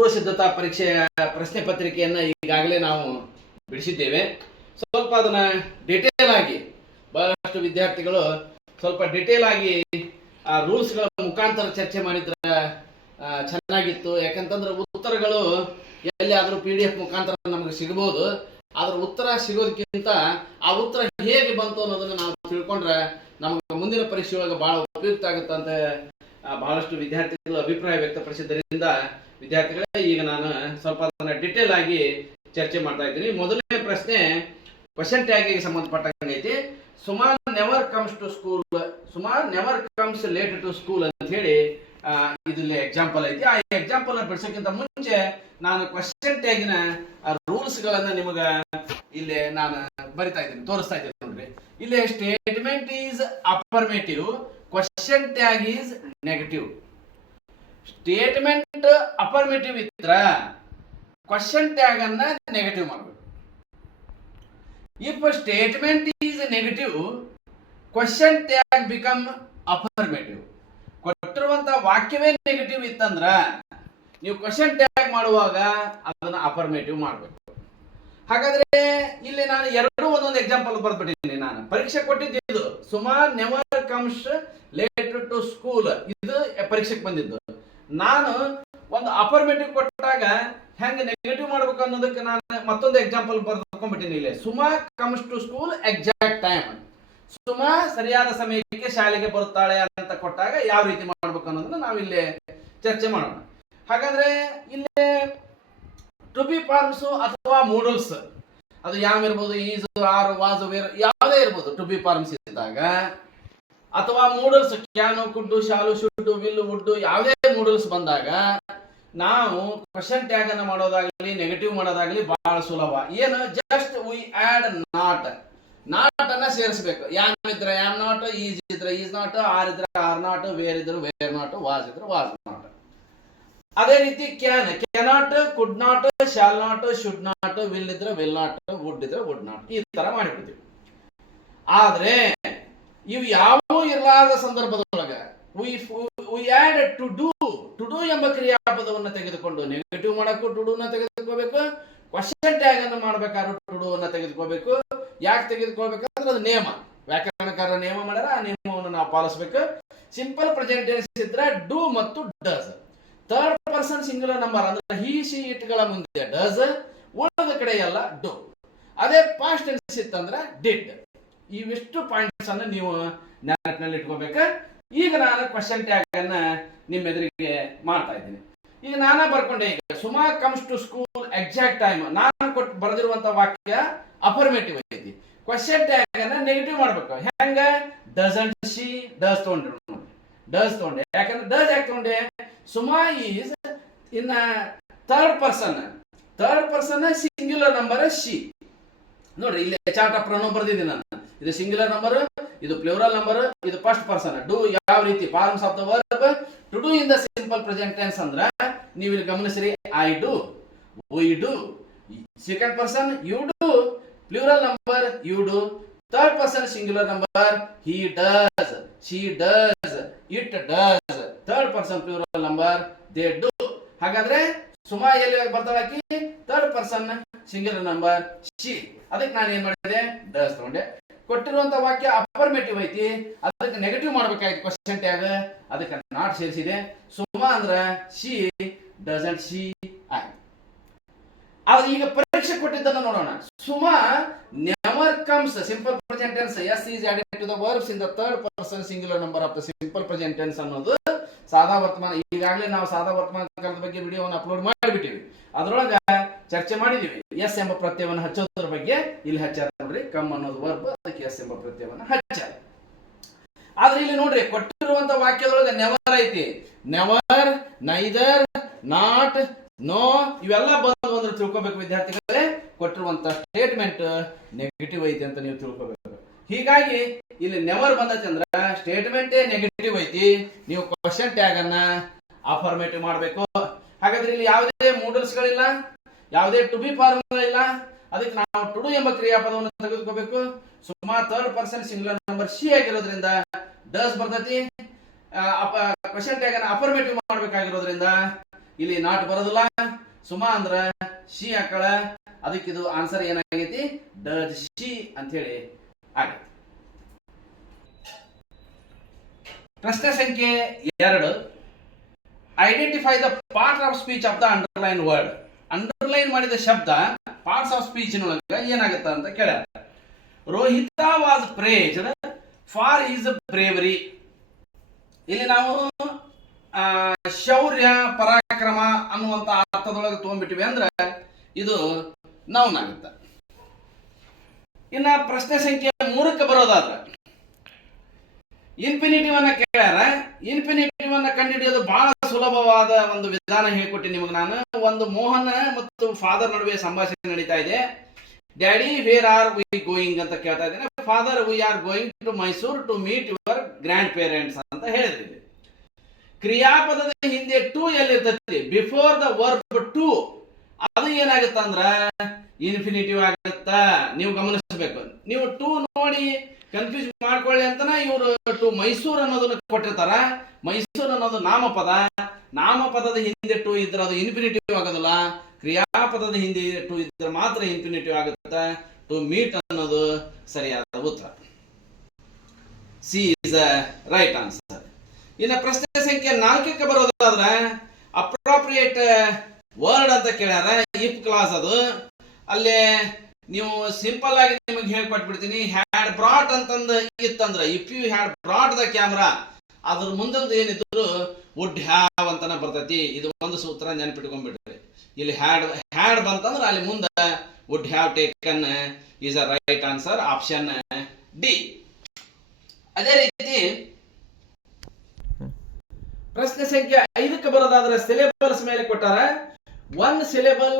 ಪೂರ್ವ ಸಿದ್ಧತಾ ಪರೀಕ್ಷೆಯ ಪ್ರಶ್ನೆ ಪತ್ರಿಕೆಯನ್ನ ಈಗಾಗಲೇ ನಾವು ಬಿಡಿಸಿದ್ದೇವೆ. ಸ್ವಲ್ಪ ಅದನ್ನ ಡಿಟೇಲ್ ಆಗಿ ಬಹಳಷ್ಟು ವಿದ್ಯಾರ್ಥಿಗಳು ಸ್ವಲ್ಪ ಡಿಟೇಲ್ ಆಗಿ ಆ ರೂಲ್ಸ್ಗಳ ಮುಖಾಂತರ ಚರ್ಚೆ ಮಾಡಿದ್ರೆ ಚೆನ್ನಾಗಿತ್ತು. ಯಾಕಂತಂದ್ರೆ ಉತ್ತರಗಳು ಎಲ್ಲಿಯಾದ್ರೂ PDF ಮುಖಾಂತರ ನಮಗೆ ಸಿಗಬಹುದು. ಆದ್ರ ಉತ್ತರ ಸಿಗೋದಕ್ಕಿಂತ ಆ ಉತ್ತರ ಹೇಗೆ ಬಂತು ಅನ್ನೋದನ್ನ ನಾವು ತಿಳ್ಕೊಂಡ್ರೆ ನಮಗೆ ಮುಂದಿನ ಪರೀಕ್ಷೆಯೊಳಗೆ ಬಹಳ ಉಪಯುಕ್ತ ಆಗುತ್ತೆ ಅಂತ ಬಹಳಷ್ಟು ವಿದ್ಯಾರ್ಥಿಗಳು ಅಭಿಪ್ರಾಯ ವ್ಯಕ್ತಪಡಿಸಿದ್ದರಿಂದ ವಿದ್ಯಾರ್ಥಿಗಳೇ ಈಗ ನಾನು ಸ್ವಲ್ಪ ಅದನ್ನ ಡಿಟೇಲ್ ಆಗಿ ಚರ್ಚೆ ಮಾಡ್ತಾ ಇದ್ದೀನಿ. ಮೊದಲನೇ ಪ್ರಶ್ನೆ ಕ್ವಶನ್ ಟ್ಯಾಗ್ ಗೆ ಸಂಬಂಧಪಟ್ಟಂಗೆ ಐತಿ. Suma never comes to school, Suma never comes late to school ಅಂತ ಹೇಳಿ ಇದಲ್ಲಿ ಎಕ್ಸಾಂಪಲ್ ಐತಿ. ಆ ಎಕ್ಸಾಂಪಲ್ ಬಿಡಿಸೋಕ್ಕಿಂತ ಮುಂಚೆ ನಾನು ಕ್ವಶನ್ ಟ್ಯಾಗಿನ ರೂಲ್ಸ್ ಗಳನ್ನ ನಿಮಗ ಇಲ್ಲಿ ನಾನು ಬರಿತಾ ಇದ್ದೀನಿ, ತೋರಿಸ್ತಾ ಇದ್ದೀನಿ ನೋಡ್ರಿ. ಇಲ್ಲಿ statement is affirmative, question tag is negative. Statement affirmative ಇದ್ರ ಕ್ವಶನ್ ಟ್ಯಾಗ್ ಅನ್ನ ನೆಗೆಟಿವ್ ಮಾಡಬೇಕು. If statement is negative, question tag become affirmative. ಕೊಟ್ಟಿರುವಂತ ವಾಕ್ಯವೇ ನೆಗೆಟಿವ್ ಇತ್ತಂದ್ರ ನೀವು ಕ್ವಶನ್ ಟ್ಯಾಗ್ ಮಾಡುವಾಗ ಅದನ್ನ ಅಫರ್ಮೇಟಿವ್ ಮಾಡಬೇಕು. ಹಾಗಾದ್ರೆ ಇಲ್ಲಿ ನಾನು ಎರಡು ಒಂದೊಂದು ಎಕ್ಸಾಂಪಲ್ ಬರ್ಬಿಟ್ಟಿದ್ದೀನಿ. ನಾನು ಪರೀಕ್ಷೆ ಕೊಟ್ಟಿದ್ದು ಇದು Suma never comes late to school, ಇದು ಪರೀಕ್ಷೆಗೆ ಬಂದಿದ್ದು. ನಾನು ಒಂದು ಅಫರ್ಮೇಟಿವ್ ಕೊಟ್ಟಾಗ ಹೆಂಗೆ ನೆಗೆಟಿವ್ ಮಾಡ್ಬೇಕು ಅನ್ನೋದಕ್ಕೆ ನಾನು ಮತ್ತೊಂದು ಎಕ್ಸಾಂಪಲ್ ಬರ್ಕೊಂಡ್ಬಿಟ್ಟಿನಿ. ಇಲ್ಲಿ Suma comes to school exact time, Suma ಸರಿಯಾದ ಸಮಯಕ್ಕೆ ಶಾಲೆಗೆ ಬರುತ್ತಾಳೆ ಅಂತ ಕೊಟ್ಟಾಗ ಯಾವ ರೀತಿ ಮಾಡ್ಬೇಕು ಅನ್ನೋದನ್ನ ನಾವಿಲ್ಲಿ ಚರ್ಚೆ ಮಾಡೋಣ. ಹಾಗಾದ್ರೆ ಇಲ್ಲಿ ಟು ಬಿ ಫಾರ್ಮ್ಸ್ ಅಥವಾ ಮೂಡಲ್ಸ್ ಅದು ಯಾವ ಇರ್ಬೋದು, ಈಸ್, ಆರ್, ವಾಸ್, ವೇರ್ ಯಾವುದೇ ಇರ್ಬೋದು. ಟು ಬಿ ಫಾರ್ಮ್ಸ್ ಇದ್ದಾಗ ಅಥವಾ modals can, could, shall, should, will, would ಯಾವುದೇ ಮೂಡಲ್ಸ್ ಬಂದಾಗ ನಾವು ಕ್ವಶನ್ ಟ್ಯಾಗ್ ಅನ್ನು ಮಾಡೋದಾಗ್ಲಿ ನೆಗೆಟಿವ್ ಮಾಡೋದಾಗ್ಲಿ ಬಹಳ ಸುಲಭ. ಏನು, just we add not, not ಅನ್ನ ಸೇರಿಸಬೇಕು. ಯಾಮ್ ಇದ್ರೆ ಯಾಮ್ ನಾಟ್, ಈಸ್ ಇದ್ರೆ ಈಸ್ ನಾಟ್, ಆರ್ ಇದ್ರೆ ಆರ್ ನಾಟ್, ವೇರ್ ಇದ್ರೆ ವೇರ್ ನಾಟ್, ವಾಸ್ ಇದ್ರೆ ವಾಸ್ ನಾಟ್. ಅದೇ ರೀತಿ can, cannot, could not, shall not, should not, will ಇದ್ರೆ ವಿಲ್ ನಾಟ್, ವುಡ್ ಇದ್ರೆ ವುಡ್ ನಾಟ್, ಈ ತರ ಮಾಡಿಬಿಡ್ತೀವಿ. ಆದ್ರೆ ಇವು ಯಾವ ಇರಲಾರದ ಸಂದರ್ಭದೊಳಗ we add to do, to do ಎಂಬ ಕ್ರಿಯಾಪದವನ್ನು ತೆಗೆದುಕೊಂಡು ನೆಗೆಟಿವ್ ಮಾಡಕ್ಕೂ ಟು ಡೂ ನ ತೆಗೆದುಕೋಬೇಕು, ಕ್ವಶನ್ ಟ್ಯಾಗ್ ಅನ್ನು ಮಾಡಬೇಕಾದ್ರೂ ಟು ಡೂ ಅನ್ನ ತೆಗೆದುಕೋಬೇಕು. ಯಾಕೆ ತೆಗೆದುಕೋಬೇಕಂದ್ರೆ ಅದು ನಿಯಮ, ವ್ಯಾಕರಣಕಾರ ನಿಯಮ ಮಾಡ್ಯಾರ, ಆ ನಿಯಮವನ್ನು ನಾವು ಪಾಲಿಸಬೇಕು. ಸಿಂಪಲ್ ಪ್ರೆಸೆಂಟ್ ಟೆನ್ಸ್ ಇದ್ರೆ ಡೂ ಮತ್ತು does. Third person singular number ಅಂದ್ರೆ ಹಿ, ಶಿ, ಇಟ್ ಗಳ ಮುಂದೆ ಡಸ್, ಉಳಿದ ಕಡೆ ಎಲ್ಲ ಡೂ. ಅದೇ ಪಾಸ್ಟ್ ಟೆನ್ಸ್ ಇತ್ತಂದ್ರೆ ಡಿಡ್. ಇವಿಷ್ಟು ಪಾಯಿಂಟ್ಸ್ ಅನ್ನು ನೀವು ನೆನಪಿನಲ್ಲಿ ಇಟ್ಕೋಬೇಕು. ಈಗ ನಾನು ಕ್ವಶನ್ ಟ್ಯಾಗ್ ಅನ್ನ ನಿಮ್ಮ ಎದುರಿಗೆ ಮಾಡ್ತಾ ಇದ್ದೀನಿ. ಈಗ ನಾನ ಬರ್ಕೊಂಡೆ. ಈಗ Suma comes to school exact time, ನಾನು ಕೊಟ್ಟು ಬರೆದಿರುವಂತ ವಾಕ್ಯ ಅಫರ್ಮೇಟಿವ್ ಐತಿ. ಕ್ವಶನ್ ಟ್ಯಾಗ್ ಅನ್ನ ನೆಗೆಟಿವ್ ಮಾಡ್ಬೇಕು. ಹೆಂಗ, ಡಸಂಟ್ ಶಿ, ಡಸ್ ತಗೊಂಡ್ರು, ಡಸ್ ತಗೊಂಡೆ. ಯಾಕಂದ್ರೆ ಡಸ್ ಯಾಕೆ ತಗೊಂಡೆ, Suma is in third person, third person singular number she. ನೋಡ್ರಿ ಇಲ್ಲಿ ಚಾರ್ಟ್ ಆಫ್ ಪ್ರೊನೌನ್ ಬರ್ದಿದ್ದೀನಿ ನಾನು. ಇದು ಸಿಂಗ್ಯುಲರ್ ನಂಬರ್, ಇದು ಪ್ಲೂರಲ್ ನಂಬರ್, ಇದು ಫಸ್ಟ್ ಪರ್ಸನ್. ಡೂ ಯಾವ ರೀತಿ forms of the verb to do in the simple present tense ಅಂದ್ರೆ ನೀವು ಇಲ್ಲಿ ಗಮನಿಸಿರಿ, I do, we do. Second person you do, plural number you do. Third person singular number he does, she does, it does. Third person plural number they do. ಹಾಗಾದ್ರೆ ಸುಮಾ ಎಲ್ಲಿ ಬರ್ತಾಳಾಕಿ, third person singular number she. ಅದಕ್ಕೆ ನಾನು ಏನ್ ಮಾಡಿದೆ, does ತಗೊಂಡೆ. ಕೊಟ್ಟಿರುವಂತ ವಾಕ್ಯ affirmative ಐತಿ, ಅದಕ್ಕೆ ನೆಗೆಟಿವ್ ಮಾಡ್ಬೇಕಾಯ್ತು ಕ್ವಶನ್ ಟ್ಯಾಗ್, ಅದಕ್ಕೆ ನಾಟ್ ಸೇರಿಸಿದೆ. ಸುಮಾ ಅಂದ್ರ she doesn't she ಆಯ್ತು. ಆದ್ರೆ ಈಗ ಪರೀಕ್ಷೆ ಕೊಟ್ಟಿದ್ದನ್ನ ನೋಡೋಣ. Suma never comes simple present tense, S is added to the verbs in the third person singular number of the simple present tense ಅನ್ನೋದು ಸಾದಾ ವರ್ತಮಾನ. ಈಗಾಗಲೇ ನಾವು ಸಾದಾ ವರ್ತಮಾನ ಕಾಲದ ಬಗ್ಗೆ ವಿಡಿಯೋವನ್ನು ಅಪ್ಲೋಡ್ ಮಾಡಿಬಿಟ್ಟಿವಿ, ಅದರೊಳಗ ಚರ್ಚೆ ಮಾಡಿದೀವಿ. ಎಸ್ ಎಂಬ ಪ್ರತ್ಯಯವನ್ನು ಹಚ್ಚೋದ್ರ ಬಗ್ಗೆ ಇಲ್ಲಿ ಹಚ್ಚಾರ ನೋಡ್ರಿ. ಕಮ್ ಅನ್ನೋದು ವರ್ಬ್, ಅದಕ್ಕೆ ಎಸ್ ಎಂಬ ಪ್ರತ್ಯಯವನ್ನು ಹಚ್ಚಾರ. ಆದ್ರೆ ಇಲ್ಲಿ ನೋಡ್ರಿ ಕೊಟ್ಟಿರುವಂತ ವಾಕ್ಯದೊಳಗೆ ನೆವರ್ ಐತಿ. ನೆವರ್, ನೈದರ್, ನಾಟ್, ನೋ ಇವೆಲ್ಲ ಬಂದು ಅಂದ್ರೆ ತಿಳ್ಕೊಬೇಕು ವಿದ್ಯಾರ್ಥಿಗಳೇ, ಕೊಟ್ಟಿರುವಂತ ಸ್ಟೇಟ್ಮೆಂಟ್ ನೆಗೆಟಿವ್ ಐತಿ ಅಂತ ನೀವು ತಿಳ್ಕೊಬೇಕು. ಹೀಗಾಗಿ ಇಲ್ಲಿ ನೆವರ್ ಬಂದೈತಿ ಅಂದ್ರ ಸ್ಟೇಟ್ಮೆಂಟ್ ನೆಗೆಟಿವ್ ಐತಿ, ನೀವು ಕ್ವಶನ್ ಟ್ಯಾಗ್ ಅನ್ನ ಅಫರ್ಮೇಟಿವ್ ಮಾಡಬೇಕು. ಹಾಗಾದ್ರೆ ಇಲ್ಲಿ ಯಾವುದೇ ಮೂಡಲ್ಸ್ ಗಳಿಲ್ಲ, ಯಾವುದೇ ಟು ಬಿ ಫಾರ್ಮ್ ಇಲ್ಲ, ಅದಕ್ಕೆ ನಾವು ಟು ಡೂ ಎಂಬ ಕ್ರಿಯಾಪದವನ್ನು ತೆಗೆದುಕೋಬೇಕು. Suma third person singular number she ಆಗಿರೋದ್ರಿಂದ ಡಸ್ ಬರ್ತೈತಿ. ಕ್ವಶನ್ ಟ್ಯಾಗ್ ಅನ್ನ ಅಫರ್ಮೇಟಿವ್ ಮಾಡಬೇಕಾಗಿರೋದ್ರಿಂದ ಇಲ್ಲಿ ನಾಟ್ ಬರೋದಿಲ್ಲ. ಸುಮಾ ಅಂದ್ರ ಶಿ ಹಾಕಳ. ಅದಕ್ಕಿದು ಆನ್ಸರ್ ಏನಾಗೈತಿ? ಡಸ್ ಶಿ ಅಂತ ಹೇಳಿ ಆಗೈತಿ. ಪ್ರಶ್ನೆ ಸಂಖ್ಯೆ 2. Identify the part of speech of the underline word. Underline ಮಾಡಿದ ಶಬ್ದ ಪಾರ್ಟ್ಸ್ ಆಫ್ ಸ್ಪೀಚ್ ನೊಳಗ ಏನಾಗುತ್ತ ಅಂತ ಕೇಳ್ಯಾರ. Rohit was praised for his bravery. ಇಲ್ಲಿ ನಾವು ಶೌರ್ಯ ಪರಾಕ್ರಮ ಅನ್ನುವಂತ ಅರ್ಥದೊಳಗೆ ತಗೊಂಡ್ಬಿಟ್ಟಿವಿ ಅಂದ್ರೆ ಇದು ನೌನ್ ಆಗುತ್ತ. ಇನ್ನ ಪ್ರಶ್ನೆ ಸಂಖ್ಯೆ 3ಕ್ಕೆ ಬರೋದಾದ್ರೆ ಇನ್ಫಿನಿಟಿವ್ ಅನ್ನ ಕೇಳ್ಯಾರ. ಇನ್ಫಿನಿಟಿವ್ ಅನ್ನ ಕಂಡುಹಿಡಿಯೋದು ಬಹಳ ಸುಲಭವಾದ ಒಂದು ವಿಧಾನ ಹೇಳ್ಕೊಟ್ಟಿ ನಿಮಗೆ ನಾನು. ಒಂದು ಮೋಹನ್ ಮತ್ತು ಫಾದರ್ ನಡುವೆ ಸಂಭಾಷಣೆ ನಡೀತಾ ಇದೆ. Daddy where are we going ಅಂತ ಕೇಳ್ತಾ ಇದ್ದೇನೆ. Father we are going to Mysore to meet your grandparents ಅಂತ ಹೇಳಿದ್ವಿ. ಕ್ರಿಯಾಪದದ ಹಿಂದೆ ಟು ಎಲ್ಲಿರ್ತೈತಿ? Before the verb to. ಅದು ಏನಾಗುತ್ತಂದ್ರ ಇನ್ಫಿನಿಟಿವ್ ಆಗುತ್ತ. ನೀವು ಗಮನಿಸಬೇಕು. ನೀವು ಟು ನೋಡಿ ಕನ್ಫ್ಯೂಸ್ ಮಾಡ್ಕೊಳ್ಳಿ ಅಂತನ ಇವರು ಟು ಮೈಸೂರು ಅನ್ನೋದನ್ನ ಕೊಟ್ಟಿರ್ತಾರ. ಮೈಸೂರು ಅನ್ನೋದು ನಾಮಪದ. ನಾಮಪದದ ಹಿಂದೆ ಟು ಇದ್ರೆ ಅದು ಇನ್ಫಿನಿಟಿವ್ ಆಗೋದಿಲ್ಲ. ಕ್ರಿಯಾಪದದ ಹಿಂದೆ ಟು ಇದ್ರೆ ಮಾತ್ರ ಇನ್ಫಿನಿಟಿವ್ ಆಗುತ್ತೆ. ಟು ಮೀಟ್ ಅನ್ನೋದು ಸರಿಯಾದ ಉತ್ತರ. C is right answer. ಇನ್ನು ಪ್ರಶ್ನೆ ಸಂಖ್ಯೆ 4ಕ್ಕೆ ಬರೋದಾದ್ರ ಅಪ್ರಾಪ್ರಿಯೇಟ್ ವರ್ಡ್ ಅಂತ ಕೇಳ್ಯಾರ. ಇಫ್ ಕ್ಲಾಸ್ ಅದು. ಅಲ್ಲಿ ನೀವು ಸಿಂಪಲ್ ಆಗಿ ನಿಮಗೆ ಹೇಳ್ಕೊಟ್ಬಿಡ್ತೀನಿ. ಹ್ಯಾಡ್ ಬ್ರಾಟ್ ಅಂತಂದ ಇತ್ತಂದ್ರ if you had brought the camera, ಅದ್ರ ಮುಂದೊಂದು ಏನಿದ್ರು ವುಡ್ ಹ್ಯಾವ್ ಅಂತಾನೆ ಬರ್ತೈತಿ. ಇದು ಒಂದು ಸೂತ್ರ ನೆನಪಿಟ್ಕೊಂಡ್ಬಿಡ್ರಿ. ಇಲ್ಲಿ ಹ್ಯಾಡ್ ಬಂತಂದ್ರೆ ಅಲ್ಲಿ ಮುಂದೆ would have taken is a right answer. Option D. ಅದೇ ರೀತಿ ಪ್ರಶ್ನೆ ಸಂಖ್ಯೆ 5ಕ್ಕೆ ಬರೋದಾದ್ರೆ ಸಿಲೆಬಲ್ಸ್ ಮೇಲೆ ಕೊಟ್ಟಾರ. One syllable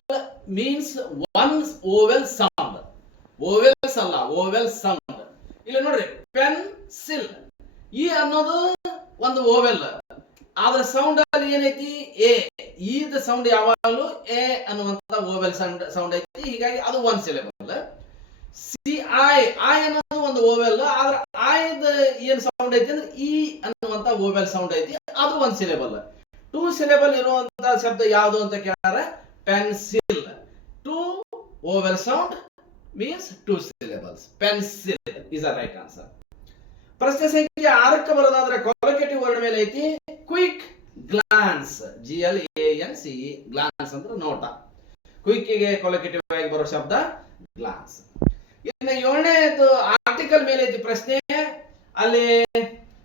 means one vowel sound. Vowels ಅಲ್ಲ, ಓವೆಲ್ ಸೌಂಡ್. ಇಲ್ಲಿ ನೋಡ್ರಿ, ಪೆನ್ಸಿಲ್ ಈ ಅನ್ನೋದು ಒಂದು ಓವೆಲ್. ಆದ್ರ ಸೌಂಡ್ ಅಲ್ಲಿ ಏನೈತಿ? ಎ. ಈದ ಸೌಂಡ್ ಯಾವಾಗಲೂ ಎ ಅನ್ನುವಂತ ಓವೆಲ್ ಸೌಂಡ್ ಐತಿ. ಹೀಗಾಗಿ ಅದು ಒನ್ ಸಿಲೆಬಲ್. ಸಿ ಐ ಅನ್ನೋದು ಒಂದು ಓವೆಲ್. ಆದ್ರ ಐದ ಏನ್ ಸೌಂಡ್ ಐತಿ ಅಂದ್ರೆ ಇ ಅನ್ನುವಂತ ಓವೆಲ್ ಸೌಂಡ್ ಐತಿ. ಅದು ಒಂದ್ ಸಿಲೆಬಲ್. ಟೂ ಸಿಲೆಬಲ್ ಇರುವಂತ ಶಬ್ದ ಯಾವುದು ಅಂತ ಕೇಳಾರ? Pencil. Two vowel sound means two syllables. Pencil is a right answer. ಪ್ರಶ್ನೆ ಸಂಖ್ಯೆ 6ಕ್ಕೆ ಬರೋದಾದ್ರೆ ಕೊಲೊಕೇಟಿವ್ ವರ್ಡ್ ಮೇಲೆ ಐತಿ. Quick glance. GLANCE. ಗ್ಲಾನ್ಸ್ ಅಂದ್ರೆ ನೋಟ. ಕ್ವಿಕ್ ಗೆ ಕೊಲೊಕೇಟಿವ್ ಆಗಿ ಬರೋ ಶಬ್ದ ಗ್ಲಾನ್ಸ್. ಇನ್ನು 7ನೇದು ಆರ್ಟಿಕಲ್ ಮೇಲೆ ಐತಿ ಪ್ರಶ್ನೆ. ಅಲ್ಲಿ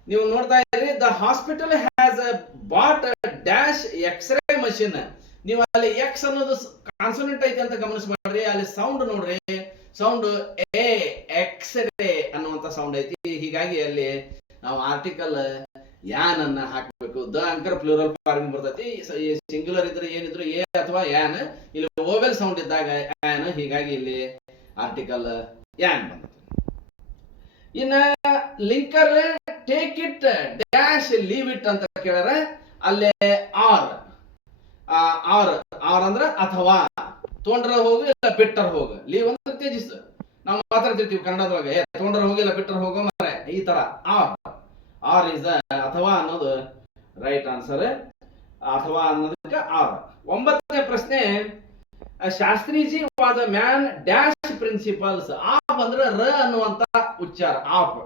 ನೀವು ನೋಡ್ತಾ ಇದ್ರಿ, the hospital has bought dash X ray machine. ನೀವು ಅಲ್ಲಿ ಎಕ್ಸ್ ಅನ್ನೋದು ಕಾನ್ಸೋನೆಂಟ್ ಐತಿ ಅಂತ ಗಮನಿಸ್ ಮಾಡ್ರಿ. ಅಲ್ಲಿ ಸೌಂಡ್ ನೋಡ್ರಿ, ಸೌಂಡ್ ಎ. ಎಕ್ಸ್ರೇ ಅನ್ನುವಂತ ಸೌಂಡ್ ಐತಿ. ಹೀಗಾಗಿ ಅಲ್ಲಿ ನಾವು ಆರ್ಟಿಕಲ್ ಯಾನ್ ಅನ್ನ ಹಾಕಬೇಕು. ದ ಅಂಕರ್ ಪ್ಲೂರಲ್ ಫಾರ್ಮ್ ಬರ್ತೈತಿ. ಸಿಂಗ್ಯುಲರ್ ಇದ್ರೆ ಏನಿದ್ರು ಎ ಅಥವಾ ಯಾನ್. ಇಲ್ಲಿ ಓವೆಲ್ ಸೌಂಡ್ ಇದ್ದಾಗ ಯಾನ್. ಹೀಗಾಗಿ ಇಲ್ಲಿ ಆರ್ಟಿಕಲ್ ಯಾನ್ ಬಂತು. ಇನ್ನ linker take it dash leave it ಅಂತ ಕೇಳ್ಯಾರ. ಅಲ್ಲೇ ಆರ್. ಆರ್ ಅಂದ್ರ ಅಥವಾ. ತೊಂಡ್ರ ಹೋಗು ಇಲ್ಲ ಬಿಟ್ಟರ್ ಹೋಗು. ಲೀವ್ ಅಂದ್ರೆ ತ್ಯಜಿಸು. ನಾವು ಮಾತಾಡ್ತಿರ್ತೀವಿ ಕನ್ನಡದೊಳಗೆ, ತೊಂಡ್ರ ಹೋಗಿ ಇಲ್ಲ ಬಿಟ್ಟರ್ ಹೋಗೋ ಮರೆ, ಈ ತರ. ಆರ್ ಇಸ್ ಅಥವಾ ಅನ್ನೋದು ರೈಟ್ ಆನ್ಸರ್. ಅಥವಾ ಅನ್ನೋದಕ್ಕೆ ಆರ್. 9ನೇ ಪ್ರಶ್ನೆ, Shastriji was a man dash principles. Of ಅಂದ್ರೆ ರ ಅನ್ನುವಂತ ಉಚ್ಚಾರ. Of.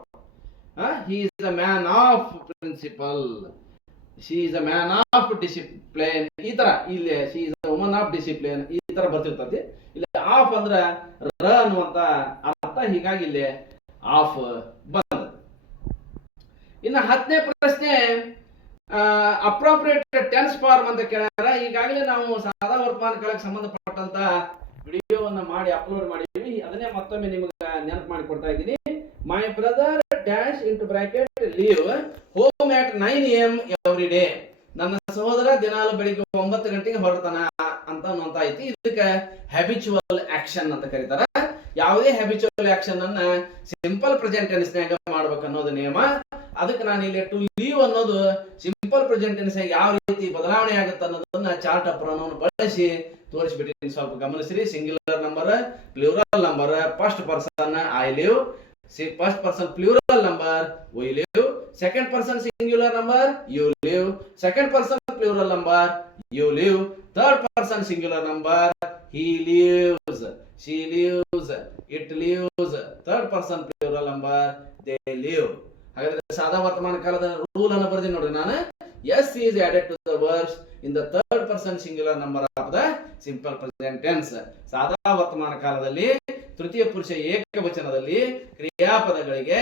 He is a man of principle. She is a man of discipline. ಈ ತರ ಇಲ್ಲಿ she is a woman of discipline ಈ ತರ ಬರ್ತಿರ್ತದೆ. ಇಲ್ಲಿ ಆಫ್ ಅಂದ್ರೆ ರ ಅನ್ನುವಂತ ಅರ್ಥ. ಹೀಗಾಗಿ ಇಲ್ಲಿ ಆಫ್ ಬಂದ. ಇನ್ನು 10ನೇ ಪ್ರಶ್ನೆ, ಅಪ್ರೋಪ್ರಿಯೇಟ್ ಟೆನ್ಸ್ ಫಾರ್ಮ್ ಅಂತ ಕೇಳ್ಯಾರ. ಈಗಾಗಲೇ ನಾವು ಸಾದಾ ವರ್ತಮಾನ ಕಾಲಕ್ಕೆ ಸಂಬಂಧಪಟ್ಟಂತ ವಿಡಿಯೋವನ್ನ ಮಾಡಿ ಅಪ್ಲೋಡ್ ಮಾಡಿದೀವಿ. ಅದನ್ನೇ ಮತ್ತೊಮ್ಮೆ ನಿಮಗೆ ನೆನಪು ಮಾಡಿ ಕೊಡ್ತಾ ಇದ್ದೀನಿ. My brother dash into bracket leave home at 9 AM every day. ನನ್ನ ಸಹೋದರ ದಿನಾಲು ಬೆಳಿಗ್ಗೆ 9 ಗಂಟೆಗೆ ಹೊರಡ್ತಾನ ಅಂತ ಐತಿ. ಇದಕ್ಕೆ ಹ್ಯಾಬಿಚುವಲ್ ಆಕ್ಷನ್ ಅಂತ ಕರೀತಾರ. ಯಾವುದೇ ಹ್ಯಾಬಿಚುವಲ್ ಆಕ್ಷನ್ ಅನ್ನ ಸಿಂಪಲ್ ಪ್ರೆಸೆಂಟ್ ಟೆನ್ಸ್ ನಾಗ ಮಾಡ್ಬೇಕು ಅನ್ನೋದು ನಿಯಮ. ಅದಕ್ಕೆ ನಾನು ಇಲ್ಲಿ ಟು ಲೀವ್ ಅನ್ನೋದು ಸಿಂಪಲ್ ಪ್ರೆಸೆಂಟ್ ಟೆನ್ಸ್ ಯಾವ ರೀತಿ ಬದಲಾವಣೆ ಆಗುತ್ತೆ ಅನ್ನೋದನ್ನ ಚಾರ್ಟ್ ಆಫ್ ಪ್ರೊನೌನ್ ಬಳಸಿ ತೋರಿಸ್ಬಿಟ್ಟಿದ್ದೀನಿ. ಸ್ವಲ್ಪ ಗಮನಿಸ್ರಿ. Singular number, plural number, first person I live, first person plural number we live, second person singular number you live, second person plural number you live. Third person singular number he lives, she lives, it lives. Third person plural number they live. ಹಾಗಾದ್ರೆ ಸಾದಾ ವರ್ತಮಾನ ಕಾಲದ rule ಅನ್ನು ಬರ್ತೀನಿ ನೋಡ್ರಿ ನಾನು. s is added to the verbs in the third person singular number of the simple present tense. ಸಾದಾ ವರ್ತಮಾನ ಕಾಲದಲ್ಲಿ ತೃತೀಯ ಪುರುಷ ಏಕವಚನದಲ್ಲಿ ಕ್ರಿಯಾಪದಗಳಿಗೆ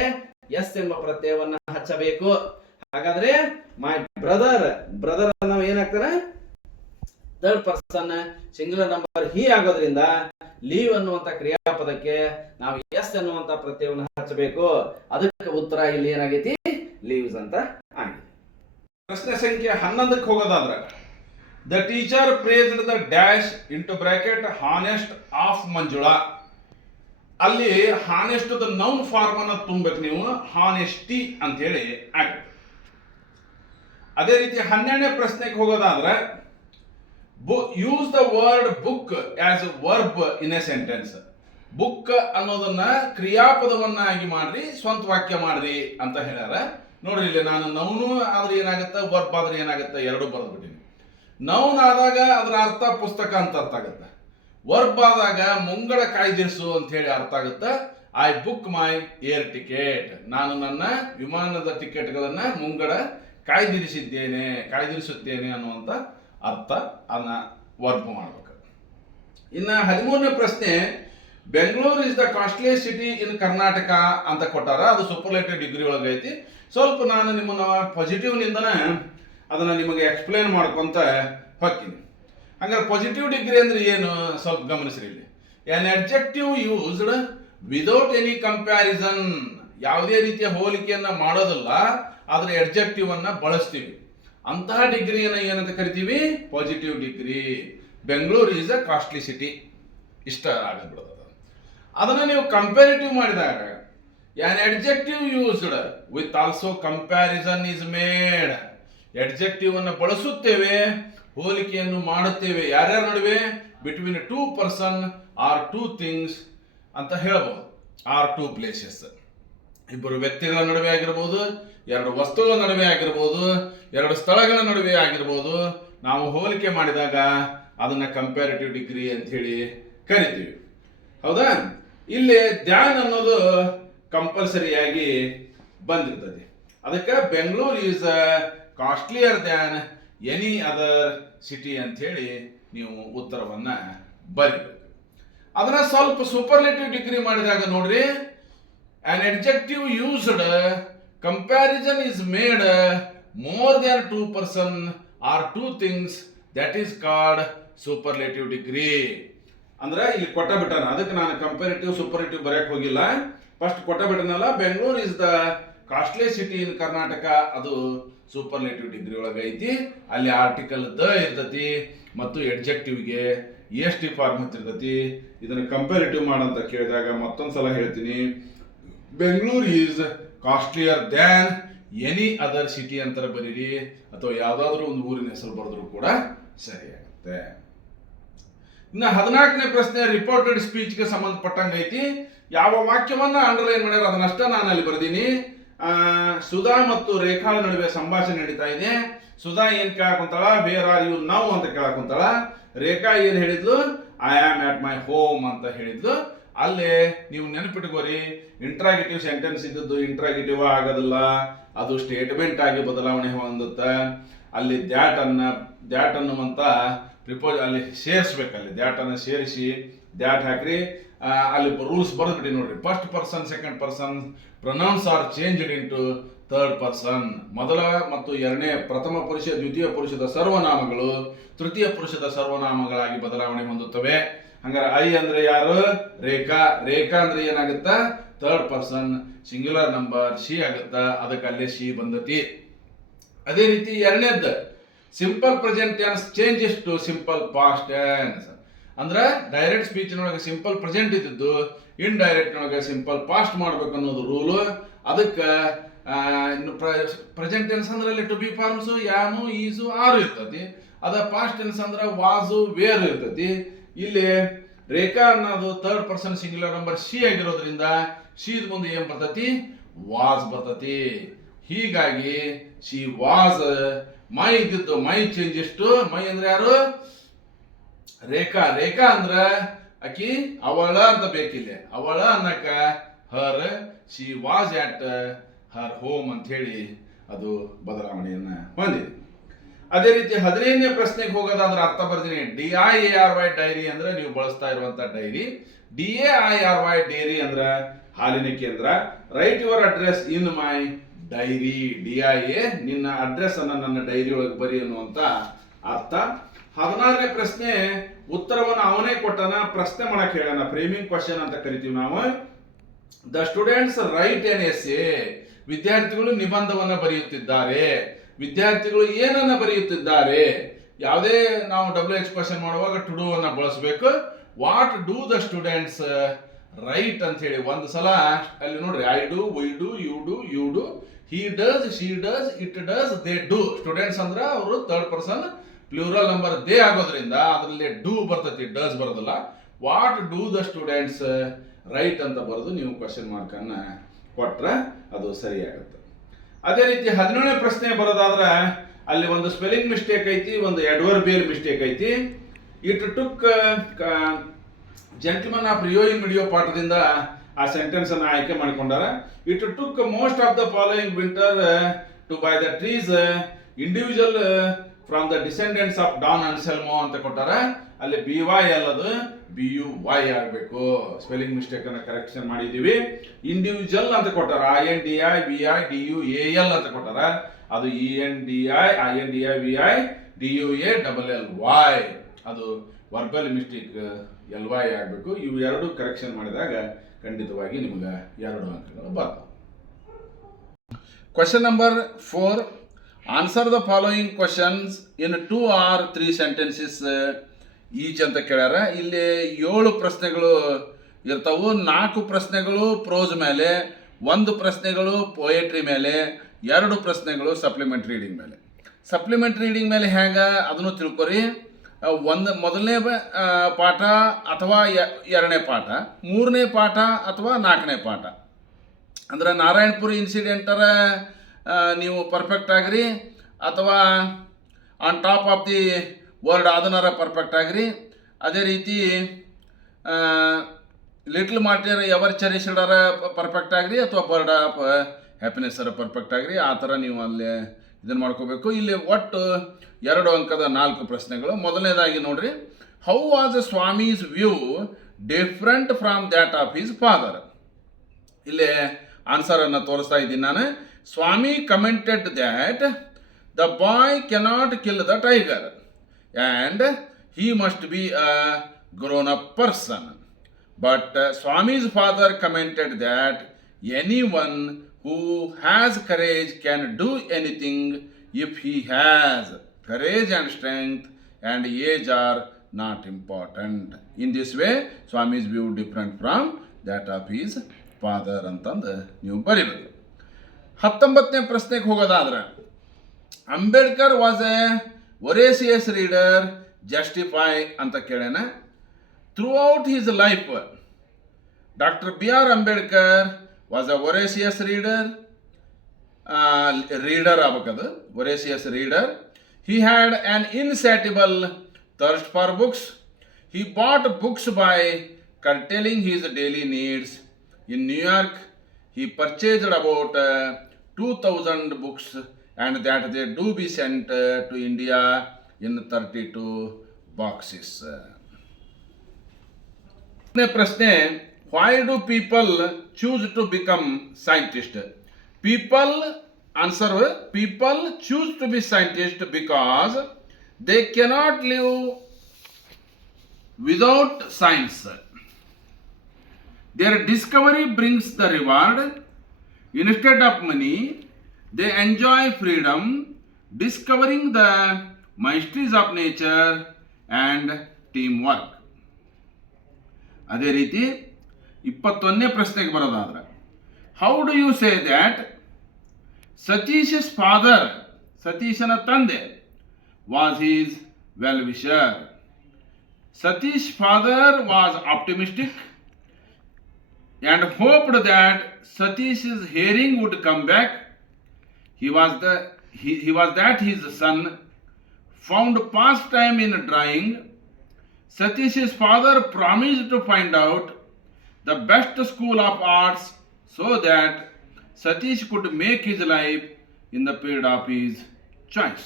ಎಸ್ ಎಂಬ ಪ್ರತ್ಯಯವನ್ನ ಹಚ್ಚಬೇಕು. ಹಾಗಾದ್ರೆ ಮೈ ಬ್ರದರ್ ನಾವು ಏನಾಗ್ತಾನೆ ಥರ್ಡ್ ಪರ್ಸನ್ ಸಿಂಗುಲರ್ ನಂಬರ್ ಹಿ ಆಗೋದ್ರಿಂದ ಲೀವ್ ಅನ್ನುವಂತ ಕ್ರಿಯಾಪದಕ್ಕೆ ನಾವು ಎಸ್ ಅನ್ನುವಂತ ಪ್ರತ್ಯಯವನ್ನು ಹಚ್ಚಬೇಕು. ಅದಕ್ಕೆ ಉತ್ತರ ಇಲ್ಲಿ ಏನಾಗೈತಿ ಲೀವ್ಸ್ ಅಂತ ಆಗಿದೆ. ಪ್ರಶ್ನೆ ಸಂಖ್ಯೆ 11ಕ್ಕೆ ಹೋಗೋದಾದ್ರೆ the teacher praised the dash into bracket honest of Manjula. ಅಲ್ಲಿ ಹಾನೆಸ್ಟ್ ದ ನೌನ್ ಫಾರ್ಮ್ ಅನ್ನ ತುಂಬಬೇಕು ನೀವು, ಹಾನೆಸ್ಟಿ ಅಂತ ಹೇಳಿ ಆಗುತ್ತೆ. ಅದೇ ರೀತಿ 12ನೇ ಪ್ರಶ್ನೆಗೆ ಹೋಗೋದಾದ್ರೆ use the word book as verb in a sentence. Book ಅನ್ನೋದನ್ನ ಕ್ರಿಯಾಪದವನ್ನಾಗಿ ಮಾಡ್ರಿ, ಸ್ವಂತ ವಾಕ್ಯ ಮಾಡ್ರಿ ಅಂತ ಹೇಳ್ಯಾರ. ನೋಡ್ರಿ ಇಲ್ಲಿ ನಾನು ನೌನು ಆದ್ರೆ ಏನಾಗುತ್ತೆ, ವರ್ಬ್ ಆದ್ರೆ ಏನಾಗುತ್ತೆ, ಎರಡು ಬರೆದ್ಬಿಟ್ಟಿನಿ. ನೌನ್ ಆದಾಗ ಅದರ ಅರ್ಥ ಪುಸ್ತಕ ಅಂತ ಅರ್ಥ ಆಗುತ್ತೆ. ವರ್ಬ್ ಆದಾಗ ಮುಂಗಡ ಕಾಯ್ದಿರಿಸು ಅಂತ ಹೇಳಿ ಅರ್ಥ ಆಗುತ್ತೆ. I book my air ticket, ನಾನು ನನ್ನ ವಿಮಾನದ ಟಿಕೆಟ್ಗಳನ್ನ ಮುಂಗಡ ಕಾಯ್ದಿರಿಸುತ್ತೇನೆ ಅನ್ನುವಂಥ ಅರ್ಥ ಅನ್ನ ವರ್ಬ್ ಮಾಡಬೇಕು. ಇನ್ನು 13ನೇ ಪ್ರಶ್ನೆ Bengaluru is the costliest city in Karnataka ಅಂತ ಕೊಟ್ಟಾರ. ಅದು ಸೂಪರ್ಲೇಟಿವ್ ಡಿಗ್ರಿ ಒಳಗೈತಿ. ಸ್ವಲ್ಪ ನಾನು ನಿಮ್ಮನ್ನ ಪಾಸಿಟಿವ್ ನಿಂದನ ಅದನ್ನ ನಿಮಗೆ ಎಕ್ಸ್ಪ್ಲೇನ್ ಮಾಡ್ಕೊಂತ ಹೋಗ್ತೀನಿ. ಹಂಗಾರೆ ಪಾಸಿಟಿವ್ ಡಿಗ್ರಿ ಅಂದ್ರೆ ಏನು ಸ್ವಲ್ಪ ಗಮನಿಸ್ರಿ. ಇಲ್ಲಿ on adjective used without any comparison, ಯಾವುದೇ ರೀತಿಯ ಹೋಲಿಕೆಯನ್ನ ಮಾಡೋದಿಲ್ಲ, ಆದ್ರೆ ಅಡ್ಜೆಕ್ಟಿವ್ ಅನ್ನ ಬಳಸ್ತೀವಿ. ಅಂತಹ ಡಿಗ್ರಿಯನ್ನ ಏನಂತ ಕರಿತೀವಿ, positive degree. Bengaluru is a costly city, ಇಷ್ಟ ಆಗಬಿಡೋದು. ಅದನ್ನ ನೀವು ಕಂಪ್ಯಾರಿಟಿವ್ ಮಾಡಿದಾಗ an adjective used with also comparison is made. Adjective ಅನ್ನು ಬಳಸುತ್ತೇವೆ, ಹೋಲಿಕೆಯನ್ನು ಮಾಡುತ್ತೇವೆ. ಯಾರ್ಯಾರ ನಡುವೆ, between two person or two things ಅಂತ ಹೇಳ್ಬೋದು, ಆರ್ ಟೂ ಪ್ಲೇಸಸ್. ಇಬ್ಬರು ವ್ಯಕ್ತಿಗಳ ನಡುವೆ ಆಗಿರ್ಬೋದು, ಎರಡು ವಸ್ತುಗಳ ನಡುವೆ ಆಗಿರ್ಬೋದು, ಎರಡು ಸ್ಥಳಗಳ ನಡುವೆ ಆಗಿರ್ಬೋದು. ನಾವು ಹೋಲಿಕೆ ಮಾಡಿದಾಗ ಅದನ್ನ ಕಂಪ್ಯಾರಿಟಿವ್ ಡಿಗ್ರಿ ಅಂತ ಹೇಳಿ ಕರಿತೀವಿ. ಹೌದಾ? ಇಲ್ಲಿ ಧ್ಯಾನ್ ಅನ್ನೋದು ಕಂಪಲ್ಸರಿಯಾಗಿ ಬಂದಿರ್ತದೆ. ಅದಕ್ಕೆ Bengaluru is costlier than any other city ಅಂತ ಹೇಳಿ ನೀವು ಉತ್ತರವನ್ನ ಬರೀಬೇಕು. ಅದನ್ನ ಸ್ವಲ್ಪ ಸೂಪರ್ಲೇಟಿವ್ ಡಿಗ್ರಿ ಮಾಡಿದಾಗ ನೋಡ್ರಿ, an adjective used comparison is made more than two person or two things, that is called superlative degree. ಅಂದ್ರೆ ಇಲ್ಲಿ ಕೊಟ್ಟ ಬಿಟ್ಟಾನ, ಅದಕ್ಕೆ ನಾನು ಕಂಪ್ಯಾರಿಟಿವ್ ಸೂಪರ್ಲೇಟಿವ್ ಬರೆಯಕ್ಕೆ ಹೋಗಿಲ್ಲ. ಫಸ್ಟ್ ಕೊಟ್ಟ ಬಿಟ್ಟನಲ್ಲ, Bengaluru is the costliest city in Karnataka, ಅದು ಸೂಪರ್ಲೇಟಿವ್ ಡಿಗ್ರಿ ಒಳಗೆ ಐತಿ. ಅಲ್ಲಿ ಆರ್ಟಿಕಲ್ ದ ಇರ್ತತಿ ಮತ್ತು ಎಡ್ಜೆಕ್ಟಿವ್ಗೆ ಎಸ್ ಟಿ ಫಾರ್ಮ್ ಹತ್ತಿರ್ತತಿ. ಇದನ್ನು ಕಂಪ್ಯಾರಿಟಿವ್ ಮಾಡಂತ ಕೇಳಿದಾಗ ಮತ್ತೊಂದ್ಸಲ ಹೇಳ್ತೀನಿ, Bengaluru is costlier than any other city ಅಂತಾರೆ ಬರೀರಿ, ಅಥವಾ ಯಾವುದಾದ್ರೂ ಒಂದು ಊರಿನ ಹೆಸರು ಬರೆದ್ರು ಕೂಡ ಸರಿಯಾಗುತ್ತೆ. ಇನ್ನು 14ನೇ ಪ್ರಶ್ನೆ ರಿಪೋರ್ಟೆಡ್ ಸ್ಪೀಚ್ಗೆ ಸಂಬಂಧಪಟ್ಟಂಗೆ ಐತಿ. ಯಾವ ವಾಕ್ಯವನ್ನ ಅಂಡರ್ಲೈನ್ ಮಾಡ್ಯಾರ ಅದನ್ನಷ್ಟ ನಾನು ಅಲ್ಲಿ ಬರ್ದೀನಿ. ಸುಧಾ ಮತ್ತು ರೇಖಾ ನಡುವೆ ಸಂಭಾಷಣೆ ನಡೀತಾ ಇದೆ. ಸುಧಾ ಏನ್ ಕೇಳಾಕೊಂತಾಳ, ವೇರ್ ಆರ್ ಯು ನೌ ಅಂತ ಕೇಳಾಕೊಂತಾಳ. ರೇಖಾ ಏನ್ ಹೇಳಿದ್ಲು, I am at my home ಅಂತ ಹೇಳಿದ್ಲು. ಅಲ್ಲೇ ನೀವು ನೆನಪಿಟ್ಕೋರಿ, ಇಂಟ್ರಾಗೇಟಿವ್ ಸೆಂಟೆನ್ಸ್ ಇದ್ದದ್ದು ಇಂಟ್ರಾಗೇಟಿವ್ ಆಗೋದಿಲ್ಲ, ಅದು ಸ್ಟೇಟ್ಮೆಂಟ್ ಆಗಿ ಬದಲಾವಣೆ ಹೊಂದುತ್ತೆ. ಅಲ್ಲಿ ದ್ಯಾಟ್ ಅನ್ನುವಂತ ಪ್ರಿಪೋಸ್ ಅಲ್ಲಿ ಸೇರಿಸ್ಬೇಕು. ಅಲ್ಲಿ ದ್ಯಾಟ್ ಅನ್ನ ಸೇರಿಸಿ ದ್ಯಾಟ್ ಹಾಕ್ರಿ. ಅಲ್ಲಿ ರೂಲ್ಸ್ ಬರೆದ್ಬಿಡಿ ನೋಡ್ರಿ. First person, second person pronouns are changed into third person. ಮೊದಲ ಮತ್ತು ಎರಡನೇ, ಪ್ರಥಮ ಪುರುಷ ದ್ವಿತೀಯ ಪುರುಷದ ಸರ್ವನಾಮಗಳು ತೃತೀಯ ಪುರುಷದ ಸರ್ವನಾಮಗಳಾಗಿ ಬದಲಾವಣೆ ಹೊಂದುತ್ತವೆ. ಹಂಗಾರೆ ಐ ಅಂದ್ರೆ ಯಾರು, ರೇಖಾ. ರೇಖಾ ಅಂದ್ರೆ ಏನಾಗುತ್ತಾ, third person singular number she ಆಗುತ್ತಾ, ಅದಕ್ಕೆ ಅಲ್ಲೇ ಶಿ ಬಂದತಿ. ಅದೇ ರೀತಿ ಎರಡನೇದ್ದು simple present tense changes to simple past tense. ಅಂದ್ರೆ ಡೈರೆಕ್ಟ್ ಸ್ಪೀಚ್ ನೊಳಗೆ ಸಿಂಪಲ್ ಪ್ರೆಸೆಂಟ್ ಇದ್ದಿದ್ದು ಇಂಡೈರೆಕ್ಟ್ ನೊಳಗೆ ಸಿಂಪಲ್ ಪಾಸ್ಟ್ ಮಾಡ್ಬೇಕು ಅನ್ನೋದು ರೂಲು. ಅದಕ್ಕೆ ಪ್ರೆಸೆಂಟ್ ಟೆನ್ಸ್ ಅಂದ್ರೆ to be forms am is are ಇರ್ತತಿ. ಅದ ಪಾಸ್ಟ್ ಟೆನ್ಸ್ ಅಂದ್ರೆ ವಾಸು ವೇರ್ ಇರ್ತತಿ. ಇಲ್ಲಿ ರೇಖಾ ಅನ್ನೋದು third person singular number she ಆಗಿರೋದ್ರಿಂದ ಶೀದ್ ಮುಂದೆ ಏನ್ ಬರ್ತತಿ, ವಾಸ್ ಬರ್ತತಿ. ಹೀಗಾಗಿ ಶಿ ವಾಸ್ ಮೈ ಇದ್ದಿದ್ದು ಮೈ ಚೇಂಜಸ್ ಟು ಮೈ ಅಂದ್ರೆ ಯಾರು? ರೇಖಾ. ರೇಖಾ ಅಂದ್ರ ಆಕಿ ಅವಳ ಅಂತ ಬೇಕಿಲ್ಲ. ಅವಳ ಅನ್ನಕ her she was at her home ಅಂತ ಹೇಳಿ ಅದು ಬದಲಾವಣೆಯನ್ನ ಹೊಂದಿದೆ. ಅದೇ ರೀತಿ 15ನೇ ಪ್ರಶ್ನೆಗೆ ಹೋಗೋದಾದ್ರೆ ಅರ್ಥ ಬರ್ತೀನಿ. DIARY ಡೈರಿ ಅಂದ್ರೆ ನೀವು ಬಳಸ್ತಾ ಇರುವಂತ ಡೈರಿ. DAIRY ಡೈರಿ ಅಂದ್ರ ಹಾಲಿನ ಕೇಂದ್ರ. Write your address in my dairy. DIA ನಿನ್ನ ಅಡ್ರೆಸ್ ಅನ್ನ ನನ್ನ ಡೈರಿ ಒಳಗೆ ಬರಿ ಅನ್ನುವಂತ ಅರ್ಥ. 16ನೇ ಪ್ರಶ್ನೆ ಉತ್ತರವನ್ನು ಅವನೇ ಕೊಟ್ಟನ, ಪ್ರಶ್ನೆ ಮಾಡಕ್ ಹೇಳೋಣ. ಫ್ರೇಮಿಂಗ್ ಕ್ವಶನ್ ಅಂತ ಕರಿತೀವಿ ನಾವು. The students write an essay. ವಿದ್ಯಾರ್ಥಿಗಳು ನಿಬಂಧವನ್ನ ಬರೆಯುತ್ತಿದ್ದಾರೆ. ವಿದ್ಯಾರ್ಥಿಗಳು ಏನನ್ನ ಬರೆಯುತ್ತಿದ್ದಾರೆ? ಯಾವುದೇ ನಾವು WH ಕ್ವಶನ್ ಮಾಡುವಾಗ ಟು ಡೂ ಅನ್ನ ಬಳಸಬೇಕು. What do the students write ಅಂತ ಹೇಳಿ ಒಂದು ಸಲ ಅಲ್ಲಿ ನೋಡ್ರಿ. I do, we do, you do, he does, she does, it does, they do. ಸ್ಟೂಡೆಂಟ್ಸ್ ಅಂದ್ರ ಅವರು third person plural number they ಆಗೋದ್ರಿಂದ ಅದರಲ್ಲಿ ಡೂ ಬರ್ತೈತಿ, ಡಸ್ ಬರೋದಿಲ್ಲ. What do the students write ಅಂತ ಬರೆದು ನೀವು ಕ್ವಶನ್ ಮಾರ್ಕನ್ನ ಕೊಟ್ರೆ ಅದು ಸರಿಯಾಗುತ್ತೆ. ಅದೇ ರೀತಿ 17ನೇ ಪ್ರಶ್ನೆ ಬರೋದಾದ್ರೆ ಅಲ್ಲಿ ಒಂದು ಸ್ಪೆಲ್ಲಿಂಗ್ ಮಿಸ್ಟೇಕ್ ಐತಿ, ಒಂದು ಎಡ್ವರ್ಬಿಯರ್ ಮಿಸ್ಟೇಕ್ ಐತಿ. It took gentleman of Rio en Medio ಪಾಠದಿಂದ ಆ ಸೆಂಟೆನ್ಸ್ ಅನ್ನ ಆಯ್ಕೆ ಮಾಡಿಕೊಂಡಾರ. It took most of the following winter to buy the trees individual from the descendants of Don Anselmo ಅಂತ ಕೊಟ್ಟಾರ. ಅಲ್ಲಿ BY ಅಲ್ಲದು BUY ಆಗಬೇಕು. ಸ್ಪೆಲ್ಲಿಂಗ್ ಮಿಸ್ಟೇಕ್ ಅನ್ನ ಕರೆಕ್ಷನ್ ಮಾಡಿದೀವಿ. ಇಂಡಿವಿಜುವಲ್ ಅಂತ ಕೊಟ್ಟಾರ. INDI VI DUAL ಅಂತ ಕೊಟ್ಟಾರ. ಅದು ENDI INDI VI DUA LLY. ಅದು ವರ್ಬಲ್ ಮಿಸ್ಟೇಕ್ LY ಆಗಬೇಕು. ಇವು ಎರಡು ಕರೆಕ್ಷನ್ ಮಾಡಿದಾಗ ಖಂಡಿತವಾಗಿ ನಿಮ್ಗೆ 2 ಅಂಕಗಳು ಬರ್ತವೆ. Question number 4. Answer the following questions in 2 or 3 sentences each ಅಂತ ಕೇಳ್ಯಾರ. ಇಲ್ಲಿ 7 ಪ್ರಶ್ನೆಗಳು ಇರ್ತಾವು. 4 ಪ್ರಶ್ನೆಗಳು ಪ್ರೋಸ್ ಮೇಲೆ, 1 ಪ್ರಶ್ನೆಗಳು ಪೋಯಟ್ರಿ ಮೇಲೆ, 2 ಪ್ರಶ್ನೆಗಳು ಸಪ್ಲಿಮೆಂಟ್ ರೀಡಿಂಗ್ ಮೇಲೆ. ಸಪ್ಲಿಮೆಂಟ್ ರೀಡಿಂಗ್ ಮೇಲೆ ಹೇಗ ಅದನ್ನು ತಿಳ್ಕೊರಿ. ಮೊದಲನೇ ಪಾಠ ಅಥವಾ 2ನೇ ಪಾಠ, 3ನೇ ಪಾಠ ಅಥವಾ 4ನೇ ಪಾಠ. ಅಂದ್ರೆ ನಾರಾಯಣಪುರ ಇನ್ಸಿಡೆಂಟರ ನೀವು ಪರ್ಫೆಕ್ಟ್ ಆಗಿರಿ, ಅಥವಾ on top of the word ಅದನ್ನಾರ ಪರ್ಫೆಕ್ಟ್ ಆಗಿರಿ. ಅದೇ ರೀತಿ ಲಿಟ್ಲ್ ಮಾರ್ಟಿರ್ ಎವರ್ ಚೆರಿಸ್ಡರ ಪರ್ಫೆಕ್ಟ್ ಆಗಿರಿ, ಅಥವಾ ಬರ್ಡ್ ಆಫ್ ಹ್ಯಾಪಿನೆಸ್ ಪರ್ಫೆಕ್ಟ್ ಆಗಿರಿ. ಆ ಥರ ನೀವು ಅಲ್ಲಿ ಇದನ್ನು ಮಾಡ್ಕೋಬೇಕು. ಇಲ್ಲಿ ಒಟ್ಟು 2 ಅಂಕದ 4 ಪ್ರಶ್ನೆಗಳು. ಮೊದಲನೇದಾಗಿ ನೋಡ್ರಿ. How was Swami's view different from that of his father? ಇಲ್ಲಿ ಆನ್ಸರ್ ಅನ್ನು ತೋರಿಸ್ತಾ ಇದ್ದೀನಿ ನಾನು. Swami commented that the boy cannot kill the tiger and he must be a grown-up person. But Swami's father commented that anyone who has courage can do anything if he has. Courage and strength and age are not important. In this way, Swami's view different from that of his father ಅಂತಂದು ನೀವು ಬರೀಬೇಕು. 19ನೇ ಪ್ರಶ್ನೆಗೆ ಹೋಗೋದಾದ್ರೆ, Ambedkar was A voracious reader, justify ಅಂತ ಕೇಳೇನ. Throughout his life, Dr. B.R. Ambedkar was a voracious reader. Reader ಆಗಬೇಕದು, voracious reader. He had an insatiable thirst for books. He bought books by curtailing his daily needs. In New York, he purchased about 2,000 books, and that they do be sent to India in 32 boxes. ಪ್ರಶ್ನೆ, why do people choose to become scientists? People choose to be scientists because they cannot live without science. Their discovery brings the reward instead of money. They enjoy freedom, discovering the mysteries of nature and teamwork. ಅದೇ ರೀತಿ 21ನೇ ಪ್ರಶ್ನೆಗೆ ಬರೋದಾದ್ರೆ, how do you say that Satish's father, ಸತೀಶನ ತಂದೆ, was his well wisher? Satish father was optimistic and hoped that Satish's hearing would come back. he was that his son found pastime in drawing. Satish's father promised to find out the best school of arts so that Satish could make his life in the field of his choice.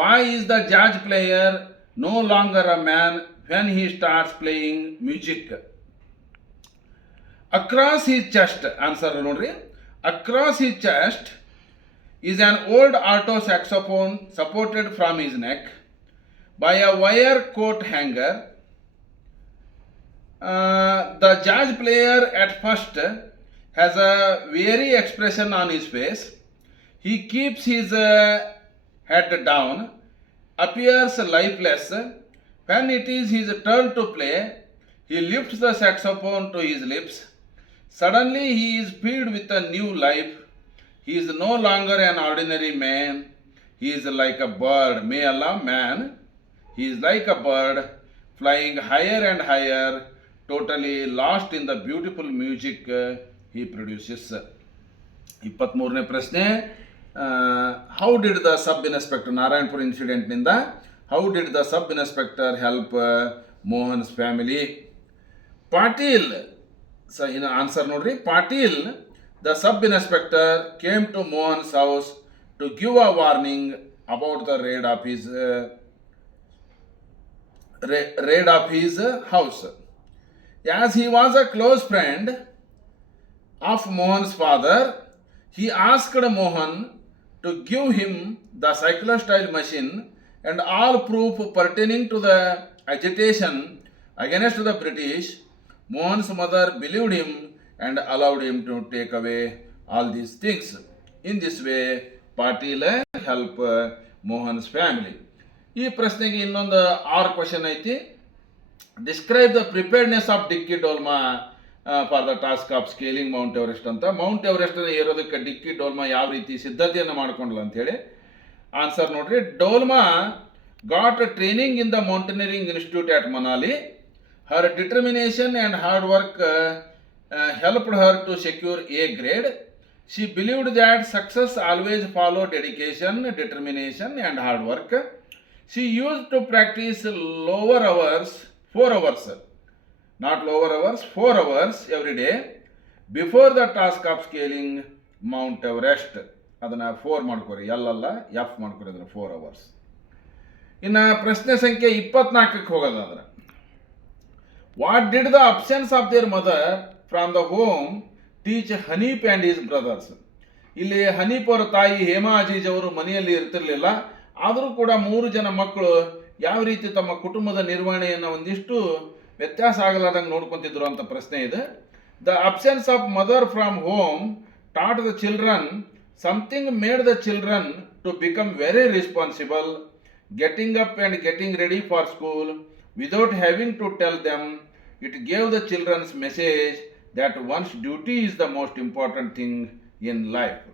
Why is the jazz player no longer a man when he starts playing music? Across his chest, answer nodri. Across his chest is an old alto saxophone supported from his neck by a wire coat hanger. The jazz player at first has a weary expression on his face. He keeps his head down, appears lifeless. When it is his turn to play, he lifts the saxophone to his lips. Suddenly he is filled with a new life. He is no longer an ordinary man. He is like a bird. May Allah, man. He is like a bird flying higher and higher, totally lost in the beautiful music he produces. 23ನೇ ಪ್ರಶ್ನೆ, how did the sub inspector Narayanpur incident ನಿಂದ how did the sub inspector help Mohan's family? Patil, so in answer nodri, Patil, the sub inspector, came to Mohan's house to give a warning about the raid of his house. As he was a close friend of Mohan's father, he asked Mohan to give him the cyclostyle machine and all proof pertaining to the agitation against the British. Mohan's mother believed him and allowed him to take away all these things. In this way, Patil helped Mohan's family. ಈ ಪ್ರಶ್ನೆಗೆ ಇನ್ನೊಂದು 6 question ಐತಿ. Describe the preparedness of ಡಿಕ್ಕಿ Dolma for the task of scaling Mount Everest ಅಂತ. Mount Everest ಏರೋದಕ್ಕೆ ಡಿಕ್ಕಿ ಡೋಲ್ಮಾ ಯಾವ ರೀತಿ ಸಿದ್ಧತೆಯನ್ನು ಮಾಡ್ಕೊಂಡ್ಲ ಅಂತೇಳಿ. ಆನ್ಸರ್ ನೋಡ್ರಿ, Dolma got training in the mountaineering institute at Manali. Har determination and hard work helped her to secure A grade. She believed that success always follows dedication, determination and hard work. She used to practice lower hours, 4 hours, not lower hours, 4 hours every day before the task of scaling Mount Everest. ಅದನ್ನು 4 ಮಾಡ್ಕೊರಿ, ಎಲ್ಲಲ್ಲ F ಮಾಡ್ಕೊರಿ, ಅದನ್ನು 4 hours. ಇನ್ನು ಪ್ರಶ್ನೆ ಸಂಖ್ಯೆ 24ಕ್ಕೆ ಹೋಗೋದಾದ್ರೆ, what did the absence of their mother from the home teach Hanif and his brothers? ಇಲ್ಲಿ ಹನೀಫ್ ಅವರ ತಾಯಿ ಹೇಮಾ ಅಜೀಜ್ ಅವರು ಮನೆಯಲ್ಲಿ ಇರ್ತಿರ್ಲಿಲ್ಲ, ಆದರೂ ಕೂಡ 3 ಜನ ಮಕ್ಕಳು ಯಾವ ರೀತಿ ತಮ್ಮ ಕುಟುಂಬದ ನಿರ್ವಹಣೆಯನ್ನು ಒಂದಿಷ್ಟು ವ್ಯತ್ಯಾಸ ಆಗಲಾರ್ದಂಗೆ ನೋಡ್ಕೊತಿದ್ರು ಅಂತ ಪ್ರಶ್ನೆ ಇದೆ. The absence of mother from home taught the children something made the children to become very responsible, getting up and getting ready for school without having to tell them. It gave the children's message that one's duty is the most important thing in life.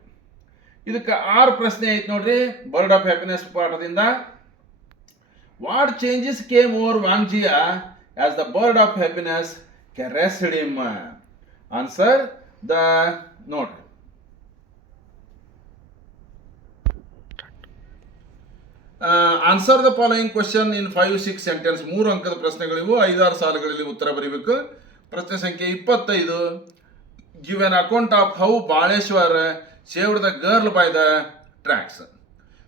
ಇದಕ್ಕೆ 6 ಪ್ರಶ್ನೆ ಐತೆ ನೋಡ್ರಿ bird of happiness ಪಾಠದಿಂದ. What changes came over Wangjia as the bird of happiness caressed him? Answer the ನೋಡ್ರಿ, answer the following question in 5-6 sentences. 3 ಅಂಕದ ಪ್ರಶ್ನೆಗಳಿವು, 5-6 ಸಾಲುಗಳಲ್ಲಿ ಉತ್ತರ ಬರೀಬೇಕು. ಪ್ರಶ್ನೆ ಸಂಖ್ಯೆ 25, give an account of how Baleshwar saved the girl by the tracks.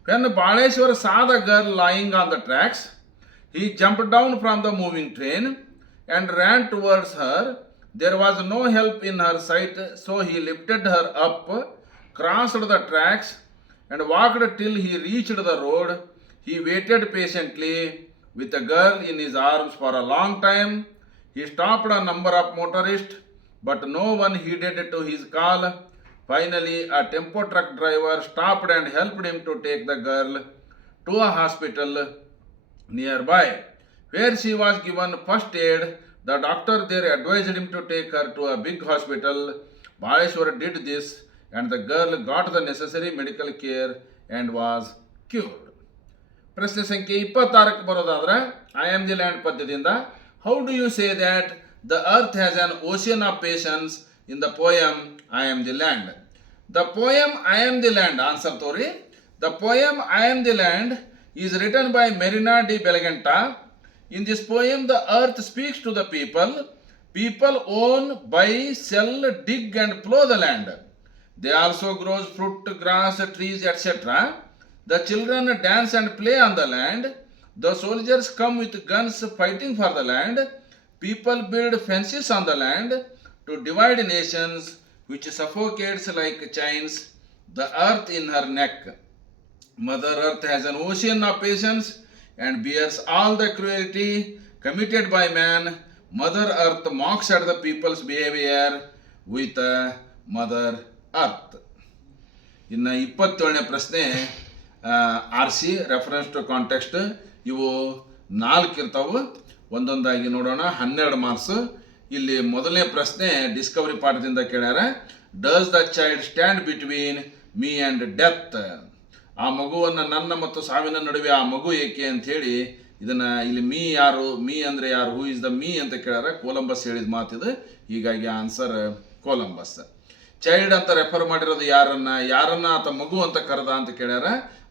When Baleshwar saw the girl lying on the tracks, he jumped down from the moving train and ran towards her. There was no help in her sight, so he lifted her up, crossed the tracks and walked till he reached the road. He waited patiently with the girl in his arms for a long time. He stopped a number of motorists, but no one heeded to his call. Finally, a tempo truck driver stopped and helped him to take the girl to a hospital nearby, where she was given first aid. The doctor there advised him to take her to a big hospital. Baleshwar did this, and the girl got the necessary medical care and was cured. ಪ್ರಶ್ನೆ ಸಂಖ್ಯೆ 26ಕ್ಕೆ ಬರೋದಾದ್ರೆ, I am the land ಪದ್ಯದಿಂದ How do you say that the earth has an ocean of patience in the poem I Am the Land? The poem I Am the Land, answer Tori. The poem I Am the Land is written by Marina di Belgenta. In this poem, the earth speaks to the people. People own, buy, sell, dig and plow the land. They also grow fruit, grass, trees, etc. The children dance and play on the land. The soldiers come with guns fighting for the land. People build fences on the land to divide nations, which suffocates like chains the earth in her neck. Mother Earth has an ocean of patience and bears all the cruelty committed by man. Mother Earth mocks at the people's behavior with Mother Earth. ಇನ್ನು 27ನೇ ಪ್ರಶ್ನೆ R C reference to context. ಇವು 4 ಇರ್ತಾವೆ, ಒಂದೊಂದಾಗಿ ನೋಡೋಣ. 12 marks. ಇಲ್ಲಿ ಮೊದಲನೇ ಪ್ರಶ್ನೆ ಡಿಸ್ಕವರಿ ಪಾಠದಿಂದ ಕೇಳ್ಯಾರ. Does the child stand between me and death? ಆ ಮಗುವನ್ನು ನನ್ನ ಮತ್ತು ಸಾವಿನ ನಡುವೆ ಆ ಮಗು ಏಕೆ ಅಂಥೇಳಿ ಇದನ್ನು ಇಲ್ಲಿ ಮೀ ಯಾರು, ಮೀ ಅಂದರೆ ಯಾರು, ಹೂ ಇಸ್ ದ ಮೀ ಅಂತ ಕೇಳ್ಯಾರ. ಕೊಲಂಬಸ್ ಹೇಳಿದ ಮಾತಿದು, ಹೀಗಾಗಿ ಆನ್ಸರ್ ಕೊಲಂಬಸ್. ಚೈಲ್ಡ್ ಅಂತ ರೆಫರ್ ಮಾಡಿರೋದು ಯಾರನ್ನ ಆತ ಮಗು ಅಂತ ಕರೆದ ಅಂತ ಕೇಳ್ಯಾರ.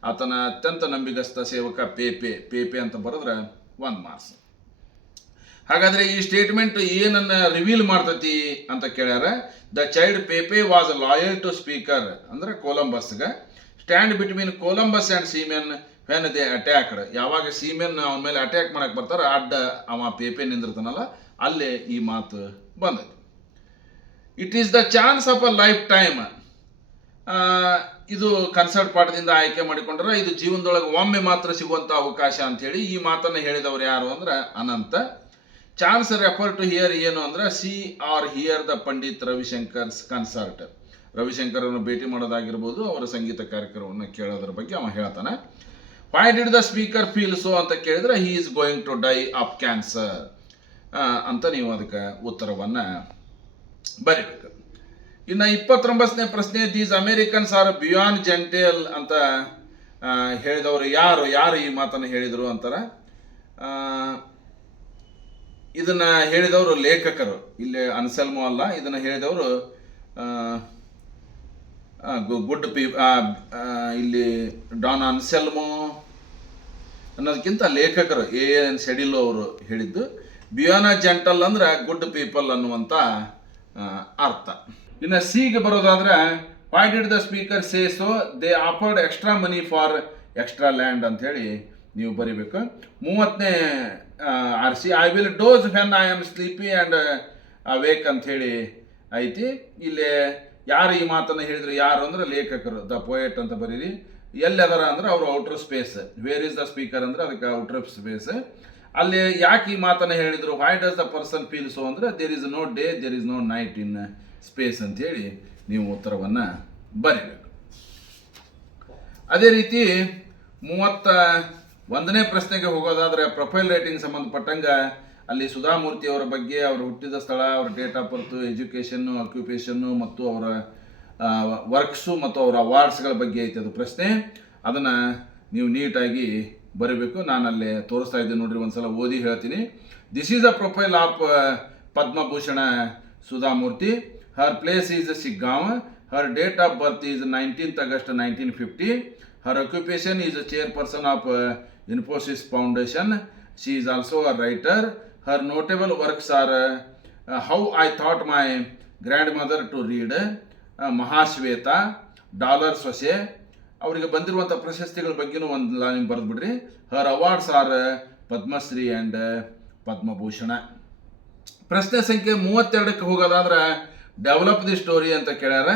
ಆತನ ಅತ್ಯಂತ ನಂಬಿಗಸ್ತ ಸೇವಕ ಪೇಪೆ ಅಂತ ಬರೆದ್ರೆ 1 ಮಾರ್ಕ್ಸ್. ಹಾಗಾದರೆ ಈ ಸ್ಟೇಟ್ಮೆಂಟ್ ಏನನ್ನ ರಿವೀಲ್ ಮಾಡ್ತತಿ ಅಂತ ಕೇಳ್ಯಾರ. The child Pepe was loyal to speaker ಅಂದ್ರೆ ಕೊಲಂಬಸ್ಗೆ. Stand between Columbus and seamen when they attacked. ಯಾವಾಗ ಸೀಮೆನ್ ಅವನ ಮೇಲೆ ಅಟ್ಯಾಕ್ ಮಾಡಕ್ಕೆ ಬರ್ತಾರೆ, ಅಡ್ಡ ಅವ ಪೇಪೆ ನಿಂದಿರ್ತಾನಲ್ಲ, ಅಲ್ಲೇ ಈ ಮಾತು ಬಂದೈತಿ. It is the chance of a life time. ಇದು ಕನ್ಸರ್ಟ್ ಪಾಠದಿಂದ ಆಯ್ಕೆ ಮಾಡಿಕೊಂಡ್ರೆ ಇದು ಜೀವನದೊಳಗೆ ಒಮ್ಮೆ ಮಾತ್ರ ಸಿಗುವಂಥ ಅವಕಾಶ ಅಂಥೇಳಿ ಈ ಮಾತನ್ನು ಹೇಳಿದವರು ಯಾರು ಅಂದ್ರೆ Ananta. Chance refer to here ಏನು ಅಂದ್ರೆ C R hear the Pandit Ravi Shankar's concert. ರವಿಶಂಕರನ್ನು ಭೇಟಿ ಮಾಡೋದಾಗಿರ್ಬೋದು, ಅವರ ಸಂಗೀತ ಕಾರ್ಯಕ್ರಮವನ್ನು ಕೇಳೋದ್ರ ಬಗ್ಗೆ ಅವ ಹೇಳ್ತಾನೆ. Why did the speaker feel so ಅಂತ ಕೇಳಿದ್ರೆ he is going to die of cancer ಅಂತ ನೀವು ಅದಕ್ಕೆ ಉತ್ತರವನ್ನು ಬರೀಬೇಕು. ಇನ್ನು 29ನೇ ಪ್ರಶ್ನೆ these Americans are being gentle ಅಂತ ಹೇಳಿದವರು ಯಾರು ಈ ಮಾತನ್ನು ಹೇಳಿದರು ಅಂತಾರೆ. ಇದನ್ನ ಹೇಳಿದವರು ಲೇಖಕರು, ಇಲ್ಲಿ ಅನ್ಸೆಲ್ಮೋ ಅಲ್ಲ. ಇದನ್ನು ಹೇಳಿದವರು ಗುಡ್ ಇಲ್ಲಿ ಡಾನ್ ಅನ್ಸೆಲ್ಮೋ ಅನ್ನೋದಕ್ಕಿಂತ ಲೇಖಕರು ಎನ್ ಸೆಡಿಲೋ ಅವರು ಹೇಳಿದ್ದು. ಬಿಯಾನ ಜೆಂಟಲ್ ಅಂದ್ರೆ ಗುಡ್ ಪೀಪಲ್ ಅನ್ನುವಂಥ ಅರ್ಥ. ಇನ್ನು ಸಿಗೆ ಬರೋದಾದ್ರೆ why did the speaker say so they offered extra money for extra land ಅಂತ ಹೇಳಿ ನೀವು ಬರೀಬೇಕು. 30ನೇ R C I will doze when I am sleepy and awake ಅಂತ ಹೇಳಿ ಐತಿ. ಇಲ್ಲಿ ಯಾರು ಈ ಮಾತನ್ನು ಹೇಳಿದ್ರು ಯಾರು ಅಂದ್ರೆ ಲೇಖಕರು, ದ ಪೋಯೆಟ್ ಅಂತ ಬರೀರಿ. ಎಲ್ಲಿ ಅದರ ಅಂದ್ರೆ ಅವರು outer space. Where is the speaker ಅಂದ್ರೆ ಅದಕ್ಕೆ ಔಟರ್ ಸ್ಪೇಸ್. ಅಲ್ಲಿ ಯಾಕೆ ಈ ಮಾತನ್ನು ಹೇಳಿದರು, why does the person feel so ಅಂದರೆ there is no day there is no night in space ಅಂಥೇಳಿ ನೀವು ಉತ್ತರವನ್ನು ಬರೀಬೇಕು. ಅದೇ ರೀತಿ 31ನೇ ಪ್ರಶ್ನೆಗೆ ಹೋಗೋದಾದರೆ ಪ್ರೊಫೈಲ್ ರೇಟಿಂಗ್ ಸಂಬಂಧಪಟ್ಟಂಗೆ ಅಲ್ಲಿ ಸುಧಾಮೂರ್ತಿ ಅವರ ಬಗ್ಗೆ, ಅವರು ಹುಟ್ಟಿದ ಸ್ಥಳ, ಅವರ ಡೇಟ್ ಆಫ್ ಬರ್ತು, ಎಜುಕೇಷನ್ನು, ಆಕ್ಯುಪೇಷನ್ನು ಮತ್ತು ಅವರ ವರ್ಕ್ಸು ಮತ್ತು ಅವರ ಅವಾರ್ಡ್ಸ್ಗಳ ಬಗ್ಗೆ ಐತೆ ಅದು ಪ್ರಶ್ನೆ. ಅದನ್ನು ನೀವು ನೀಟಾಗಿ ಬರೀಬೇಕು. ನಾನು ಅಲ್ಲೇ ತೋರಿಸ್ತಾ ಇದ್ದೀನಿ ನೋಡ್ರಿ, ಒಂದ್ಸಲ ಓದಿ ಹೇಳ್ತೀನಿ. This is a profile of Padma Bhushan Sudha Murty. Her place is Shiggaon. Her date of birth is 19th August 1950. Her occupation is chairperson of Infosys foundation. She is also a writer. Her notable works are how I thought my grandmother to read, Mahashweta, dollar ಸೊಸೆ. ಅವರಿಗೆ ಬಂದಿರುವಂಥ ಪ್ರಶಸ್ತಿಗಳ ಬಗ್ಗೆನೂ ಒಂದು line ಬರೆದ್ಬಿಡ್ರಿ. Her awards are Padma Shri and Padma Bhushan. ಪ್ರಶ್ನೆ ಸಂಖ್ಯೆ 32ಕ್ಕೆ ಹೋಗೋದಾದ್ರೆ ಡೆವಲಪ್ ದಿ ಸ್ಟೋರಿ ಅಂತ ಕೇಳ್ಯಾರ.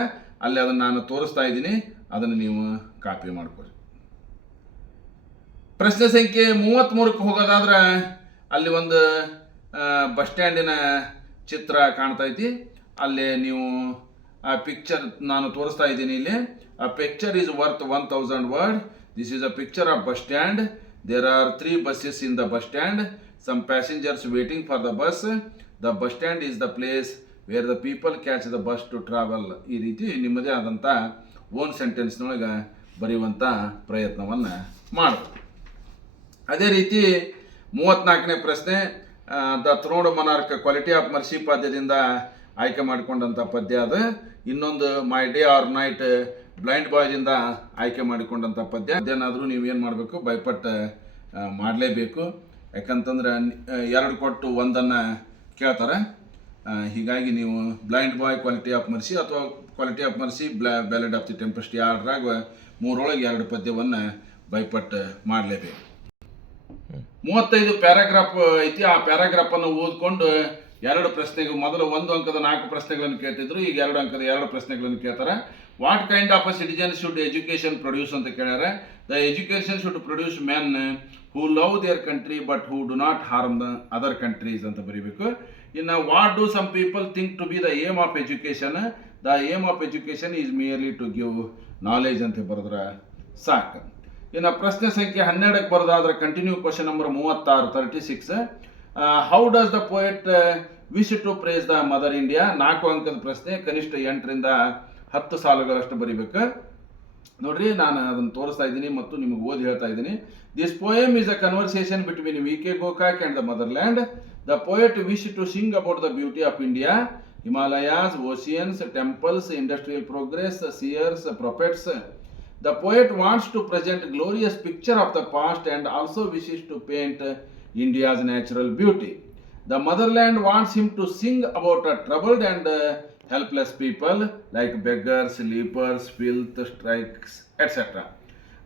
ಅಲ್ಲಿ ಅದನ್ನು ನಾನು ತೋರಿಸ್ತಾ ಇದ್ದೀನಿ, ಅದನ್ನು ನೀವು ಕಾಪಿ ಮಾಡ್ಕೊಳ್ಳಿ. ಪ್ರಶ್ನೆ ಸಂಖ್ಯೆ 33ಕ್ಕೆ ಹೋಗೋದಾದ್ರೆ ಅಲ್ಲಿ ಒಂದು ಬಸ್ ಸ್ಟ್ಯಾಂಡಿನ ಚಿತ್ರ ಕಾಣ್ತೈತಿ. ಅಲ್ಲಿ ನೀವು ಆ ಪಿಕ್ಚರ್ ನಾನು ತೋರಿಸ್ತಾ ಇದ್ದೀನಿ. ಇಲ್ಲಿ a picture is worth 1000 words. This is a picture of bus stand. There are 3 buses in the bus stand. Some passengers waiting for the bus. The bus stand is the place where the people catch the bus to travel. ಈ ರೀತಿ ನಿಮ್ಮದೇ ಆದಂಥ own ಸೆಂಟೆನ್ಸ್ನೊಳಗೆ ಬರೆಯುವಂಥ ಪ್ರಯತ್ನವನ್ನು ಮಾಡಬೇಕು. ಅದೇ ರೀತಿ 34ನೇ ಪ್ರಶ್ನೆ the throned monarch quality of mercy ಪದ್ಯದಿಂದ ಆಯ್ಕೆ ಮಾಡಿಕೊಂಡಂಥ ಪದ್ಯ ಅದು. ಇನ್ನೊಂದು my day or night blind ಬಾಯ್ದಿಂದ ಆಯ್ಕೆ ಮಾಡಿಕೊಂಡಂಥ ಪದ್ಯ. ಅದೇನಾದರೂ ನೀವೇನು ಮಾಡಬೇಕು, ಬೈಪಟ್ ಮಾಡಲೇಬೇಕು. ಯಾಕಂತಂದ್ರೆ 2 ಕೊಟ್ಟು 1 ಕೇಳ್ತಾರೆ. ಹೀಗಾಗಿ ನೀವು blind boy, quality of mercy ಅಥವಾ quality of mercy, ballad of the tempest 2ರಾಗ 3 2 ಪದ್ಯವನ್ನು ಬೈಪಟ್ ಮಾಡಲೇಬೇಕು. 35 ಪ್ಯಾರಾಗ್ರಾಫ್ ಐತಿ. ಆ ಪ್ಯಾರಾಗ್ರಾಫನ್ನು ಓದ್ಕೊಂಡು 2 ಪ್ರಶ್ನೆಗಳು, ಮೊದಲು 1 ಅಂಕದ 4 ಪ್ರಶ್ನೆಗಳನ್ನು ಕೇಳ್ತಿದ್ರು, ಈಗ 2 ಅಂಕದ 2 ಪ್ರಶ್ನೆಗಳನ್ನು ಕೇಳ್ತಾರೆ. What kind of a citizen should education produce ಅಂತ ಕೇಳ್ಯಾರ. The education should produce men who love their country but who do not harm the other countries ಅಂತ ಬರೀಬೇಕು. ಇನ್ನು what do some people think to be the aim of education? The aim of education is merely to give knowledge ಅಂತ ಬರೆದ್ರೆ ಸಾಕು. ಇನ್ನು ಪ್ರಶ್ನೆ ಸಂಖ್ಯೆ 12ಕ್ಕೆ ಬರೋದಾದ್ರೆ continue question number 36 how does the poet wish to praise the mother India? 4 ಅಂಕದ ಪ್ರಶ್ನೆ, ಕನಿಷ್ಠ 8ರಿಂದ 10 ಸಾಲುಗಳಷ್ಟು ಬರೀಬೇಕು. ನೋಡ್ರಿ, ನಾನು ಅದನ್ನು ತೋರಿಸ್ತಾ ಇದ್ದೀನಿ ಮತ್ತು ನಿಮಗೆ ಓದಿ ಹೇಳ್ತಾ ಇದ್ದೀನಿ. This poem is a conversation between V K. Gokak and the motherland. The poet wish to sing about the beauty of India, Himalayas, oceans, temples, industrial progress, seers, prophets. The poet wants to present glorious picture of the past and also wishes to paint India's natural beauty. The motherland wants him to sing about a troubled and helpless people like beggars, lepers, filth, strikes, etc.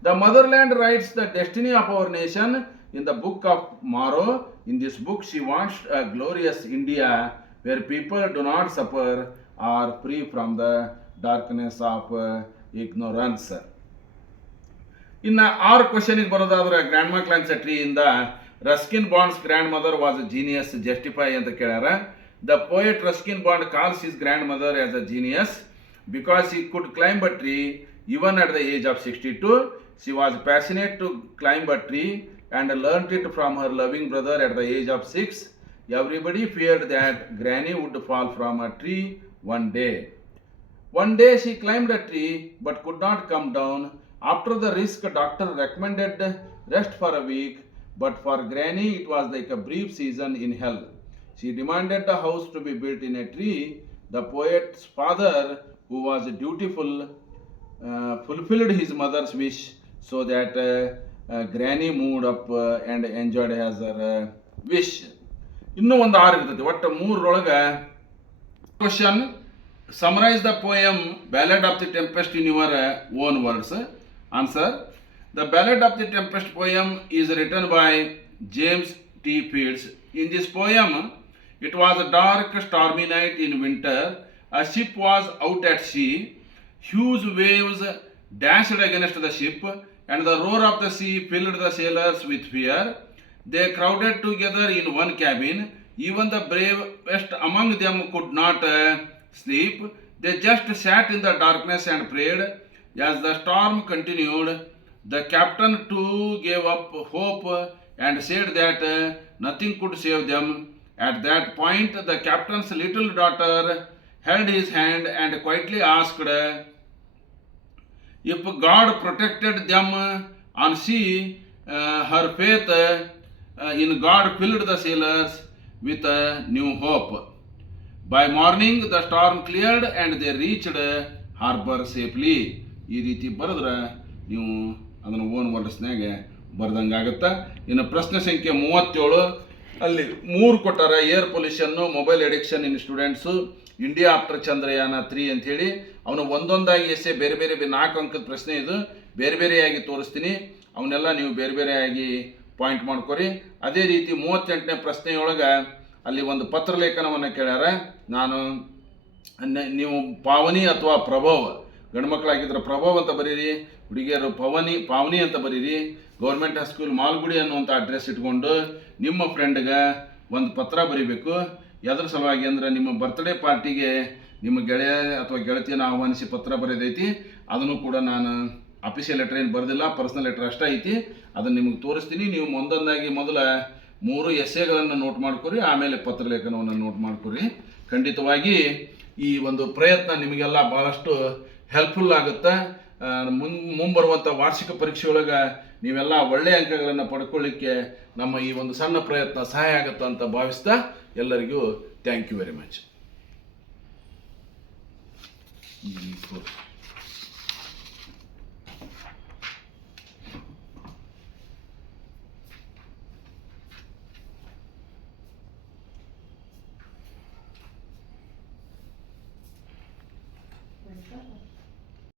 The motherland writes the destiny of our nation in the book of Maro. In this book, she wants a glorious India where people do not suffer or free from the darkness of ignorance. ಇನ್ನು 6 ಕ್ವಶನಿಗೆ ಬರೋದಾದ್ರೆ grandma ಕ್ಲಾನ್ಸೆಟ್ರಿಯಿಂದ Ruskin Bond's grandmother was a genius, justify ಅಂತ ಕೇಳ್ಯಾರ. The poet Ruskin Bond calls his grandmother as a genius because he could climb a tree even at the age of 62. She was passionate to climb a tree and learnt it from her loving brother at the age of 6. Everybody feared that Granny would fall from a tree one day. One day she climbed a tree but could not come down. After the risk, doctor recommended rest for a week, but for Granny it was like a brief season in hell. She demanded a house to be built in a tree. The poet's father, who was dutiful, fulfilled his mother's wish so that Granny moved up and enjoyed her wish. ಇನ್ನೂ ಒಂದು 6 ಇರ್ತೈತಿ, ಒಟ್ಟು 3ರೊಳಗೆ. Question: summarize the poem Ballad of the Tempest in your own words. Answer: the Ballad of the Tempest poem is written by James T. Fields. In this poem, it was a dark, stormy night in winter. A ship was out at sea. Huge waves dashed against the ship, and the roar of the sea filled the sailors with fear. They crowded together in one cabin. Even the bravest among them could not sleep. They just sat in the darkness and prayed. As the storm continued, the captain too gave up hope and said that nothing could save them. At that point, the captain's little daughter held his hand and quietly asked if God protected them on sea. Her faith in God filled the sailors with a new hope. By morning, the storm cleared and they reached harbor safely. ಈ ರೀತಿ ಬರೆದ್ರೆ ನೀವು ಅದನ್ನು own ವರ್ಡ್ಸ್ನಾಗ ಬರ್ದಂಗಾಗತ್ತೆ. ಇನ್ನು ಪ್ರಶ್ನೆ ಸಂಖ್ಯೆ 37, ಅಲ್ಲಿ 3 ಕೊಟ್ಟಾರ: ಏರ್ ಪೊಲ್ಯೂಷನ್ನು, ಮೊಬೈಲ್ ಅಡಿಕ್ಷನ್ ಇನ್ ಸ್ಟೂಡೆಂಟ್ಸು, ಇಂಡಿಯಾ ಆಫ್ಟರ್ ಚಂದ್ರಯಾನ 3 ಅಂಥೇಳಿ. ಅವನು ಒಂದೊಂದಾಗಿ ಎಸ್ಸೆ ಬೇರೆ ಬೇರೆ 4 ಅಂಕದ ಪ್ರಶ್ನೆ ಇದು, ಬೇರೆ ಬೇರೆಯಾಗಿ ತೋರಿಸ್ತೀನಿ. ಅವನ್ನೆಲ್ಲ ನೀವು ಬೇರೆ ಬೇರೆಯಾಗಿ ಪಾಯಿಂಟ್ ಮಾಡ್ಕೊರಿ. ಅದೇ ರೀತಿ 38ನೇ ಪ್ರಶ್ನೆಯೊಳಗೆ ಅಲ್ಲಿ ಒಂದು ಪತ್ರಲೇಖನವನ್ನು ಕೇಳ್ಯಾರ. ನೀವು ಪಾವನಿ ಅಥವಾ ಪ್ರಭಾವ, ಗಂಡು ಮಕ್ಕಳಾಗಿದ್ರೆ ಪ್ರಭಾವ್ ಅಂತ ಬರೀರಿ, ಹುಡುಗಿಯರು ಪಾವನಿ ಅಂತ ಬರೀರಿ. ಗೌರ್ಮೆಂಟ್ ಹೈಸ್ಕೂಲ್ ಮಾಲ್ಗುಡಿ ಅನ್ನುವಂಥ ಅಡ್ರೆಸ್ ಇಟ್ಕೊಂಡು ನಿಮ್ಮ ಫ್ರೆಂಡ್ಗೆ ಒಂದು ಪತ್ರ ಬರೀಬೇಕು. ಎದ್ರ ಸಲುವಾಗಿ ಅಂದರೆ ನಿಮ್ಮ ಬರ್ತ್ಡೇ ಪಾರ್ಟಿಗೆ ನಿಮ್ಮ ಗೆಳೆಯ ಅಥವಾ ಗೆಳತಿಯನ್ನು ಆಹ್ವಾನಿಸಿ ಪತ್ರ ಬರೆದೈತಿ. ಅದನ್ನು ಕೂಡ ನಾನು ಅಫಿಷಿಯಲ್ ಲೆಟರ್ ಏನು ಬರೆದಿಲ್ಲ, ಪರ್ಸನಲ್ ಲೆಟರ್ ಅಷ್ಟೇ ಐತಿ. ಅದನ್ನು ನಿಮಗೆ ತೋರಿಸ್ತೀನಿ. ನೀವು ಒಂದೊಂದಾಗಿ ಮೊದಲ 3 ಎಸ್ಸೆಗಳನ್ನು ನೋಟ್ ಮಾಡ್ಕೊರಿ, ಆಮೇಲೆ ಪತ್ರಲೇಖನವನ್ನು ನೋಟ್ ಮಾಡ್ಕೊರಿ. ಖಂಡಿತವಾಗಿ ಈ ಒಂದು ಪ್ರಯತ್ನ ನಿಮಗೆಲ್ಲ ಭಾಳಷ್ಟು ಹೆಲ್ಪ್ಫುಲ್ ಆಗುತ್ತೆ. ಮುಂಬರುವಂಥ ವಾರ್ಷಿಕ ಪರೀಕ್ಷೆಯೊಳಗೆ ನೀವೆಲ್ಲ ಒಳ್ಳೆಯ ಅಂಕಗಳನ್ನು ಪಡ್ಕೊಳ್ಳಿಕ್ಕೆ ನಮ್ಮ ಈ ಒಂದು ಸಣ್ಣ ಪ್ರಯತ್ನ ಸಹಾಯ ಆಗುತ್ತೆ ಅಂತ ಭಾವಿಸ್ತಾ ಎಲ್ಲರಿಗೂ thank you very much. Where's that?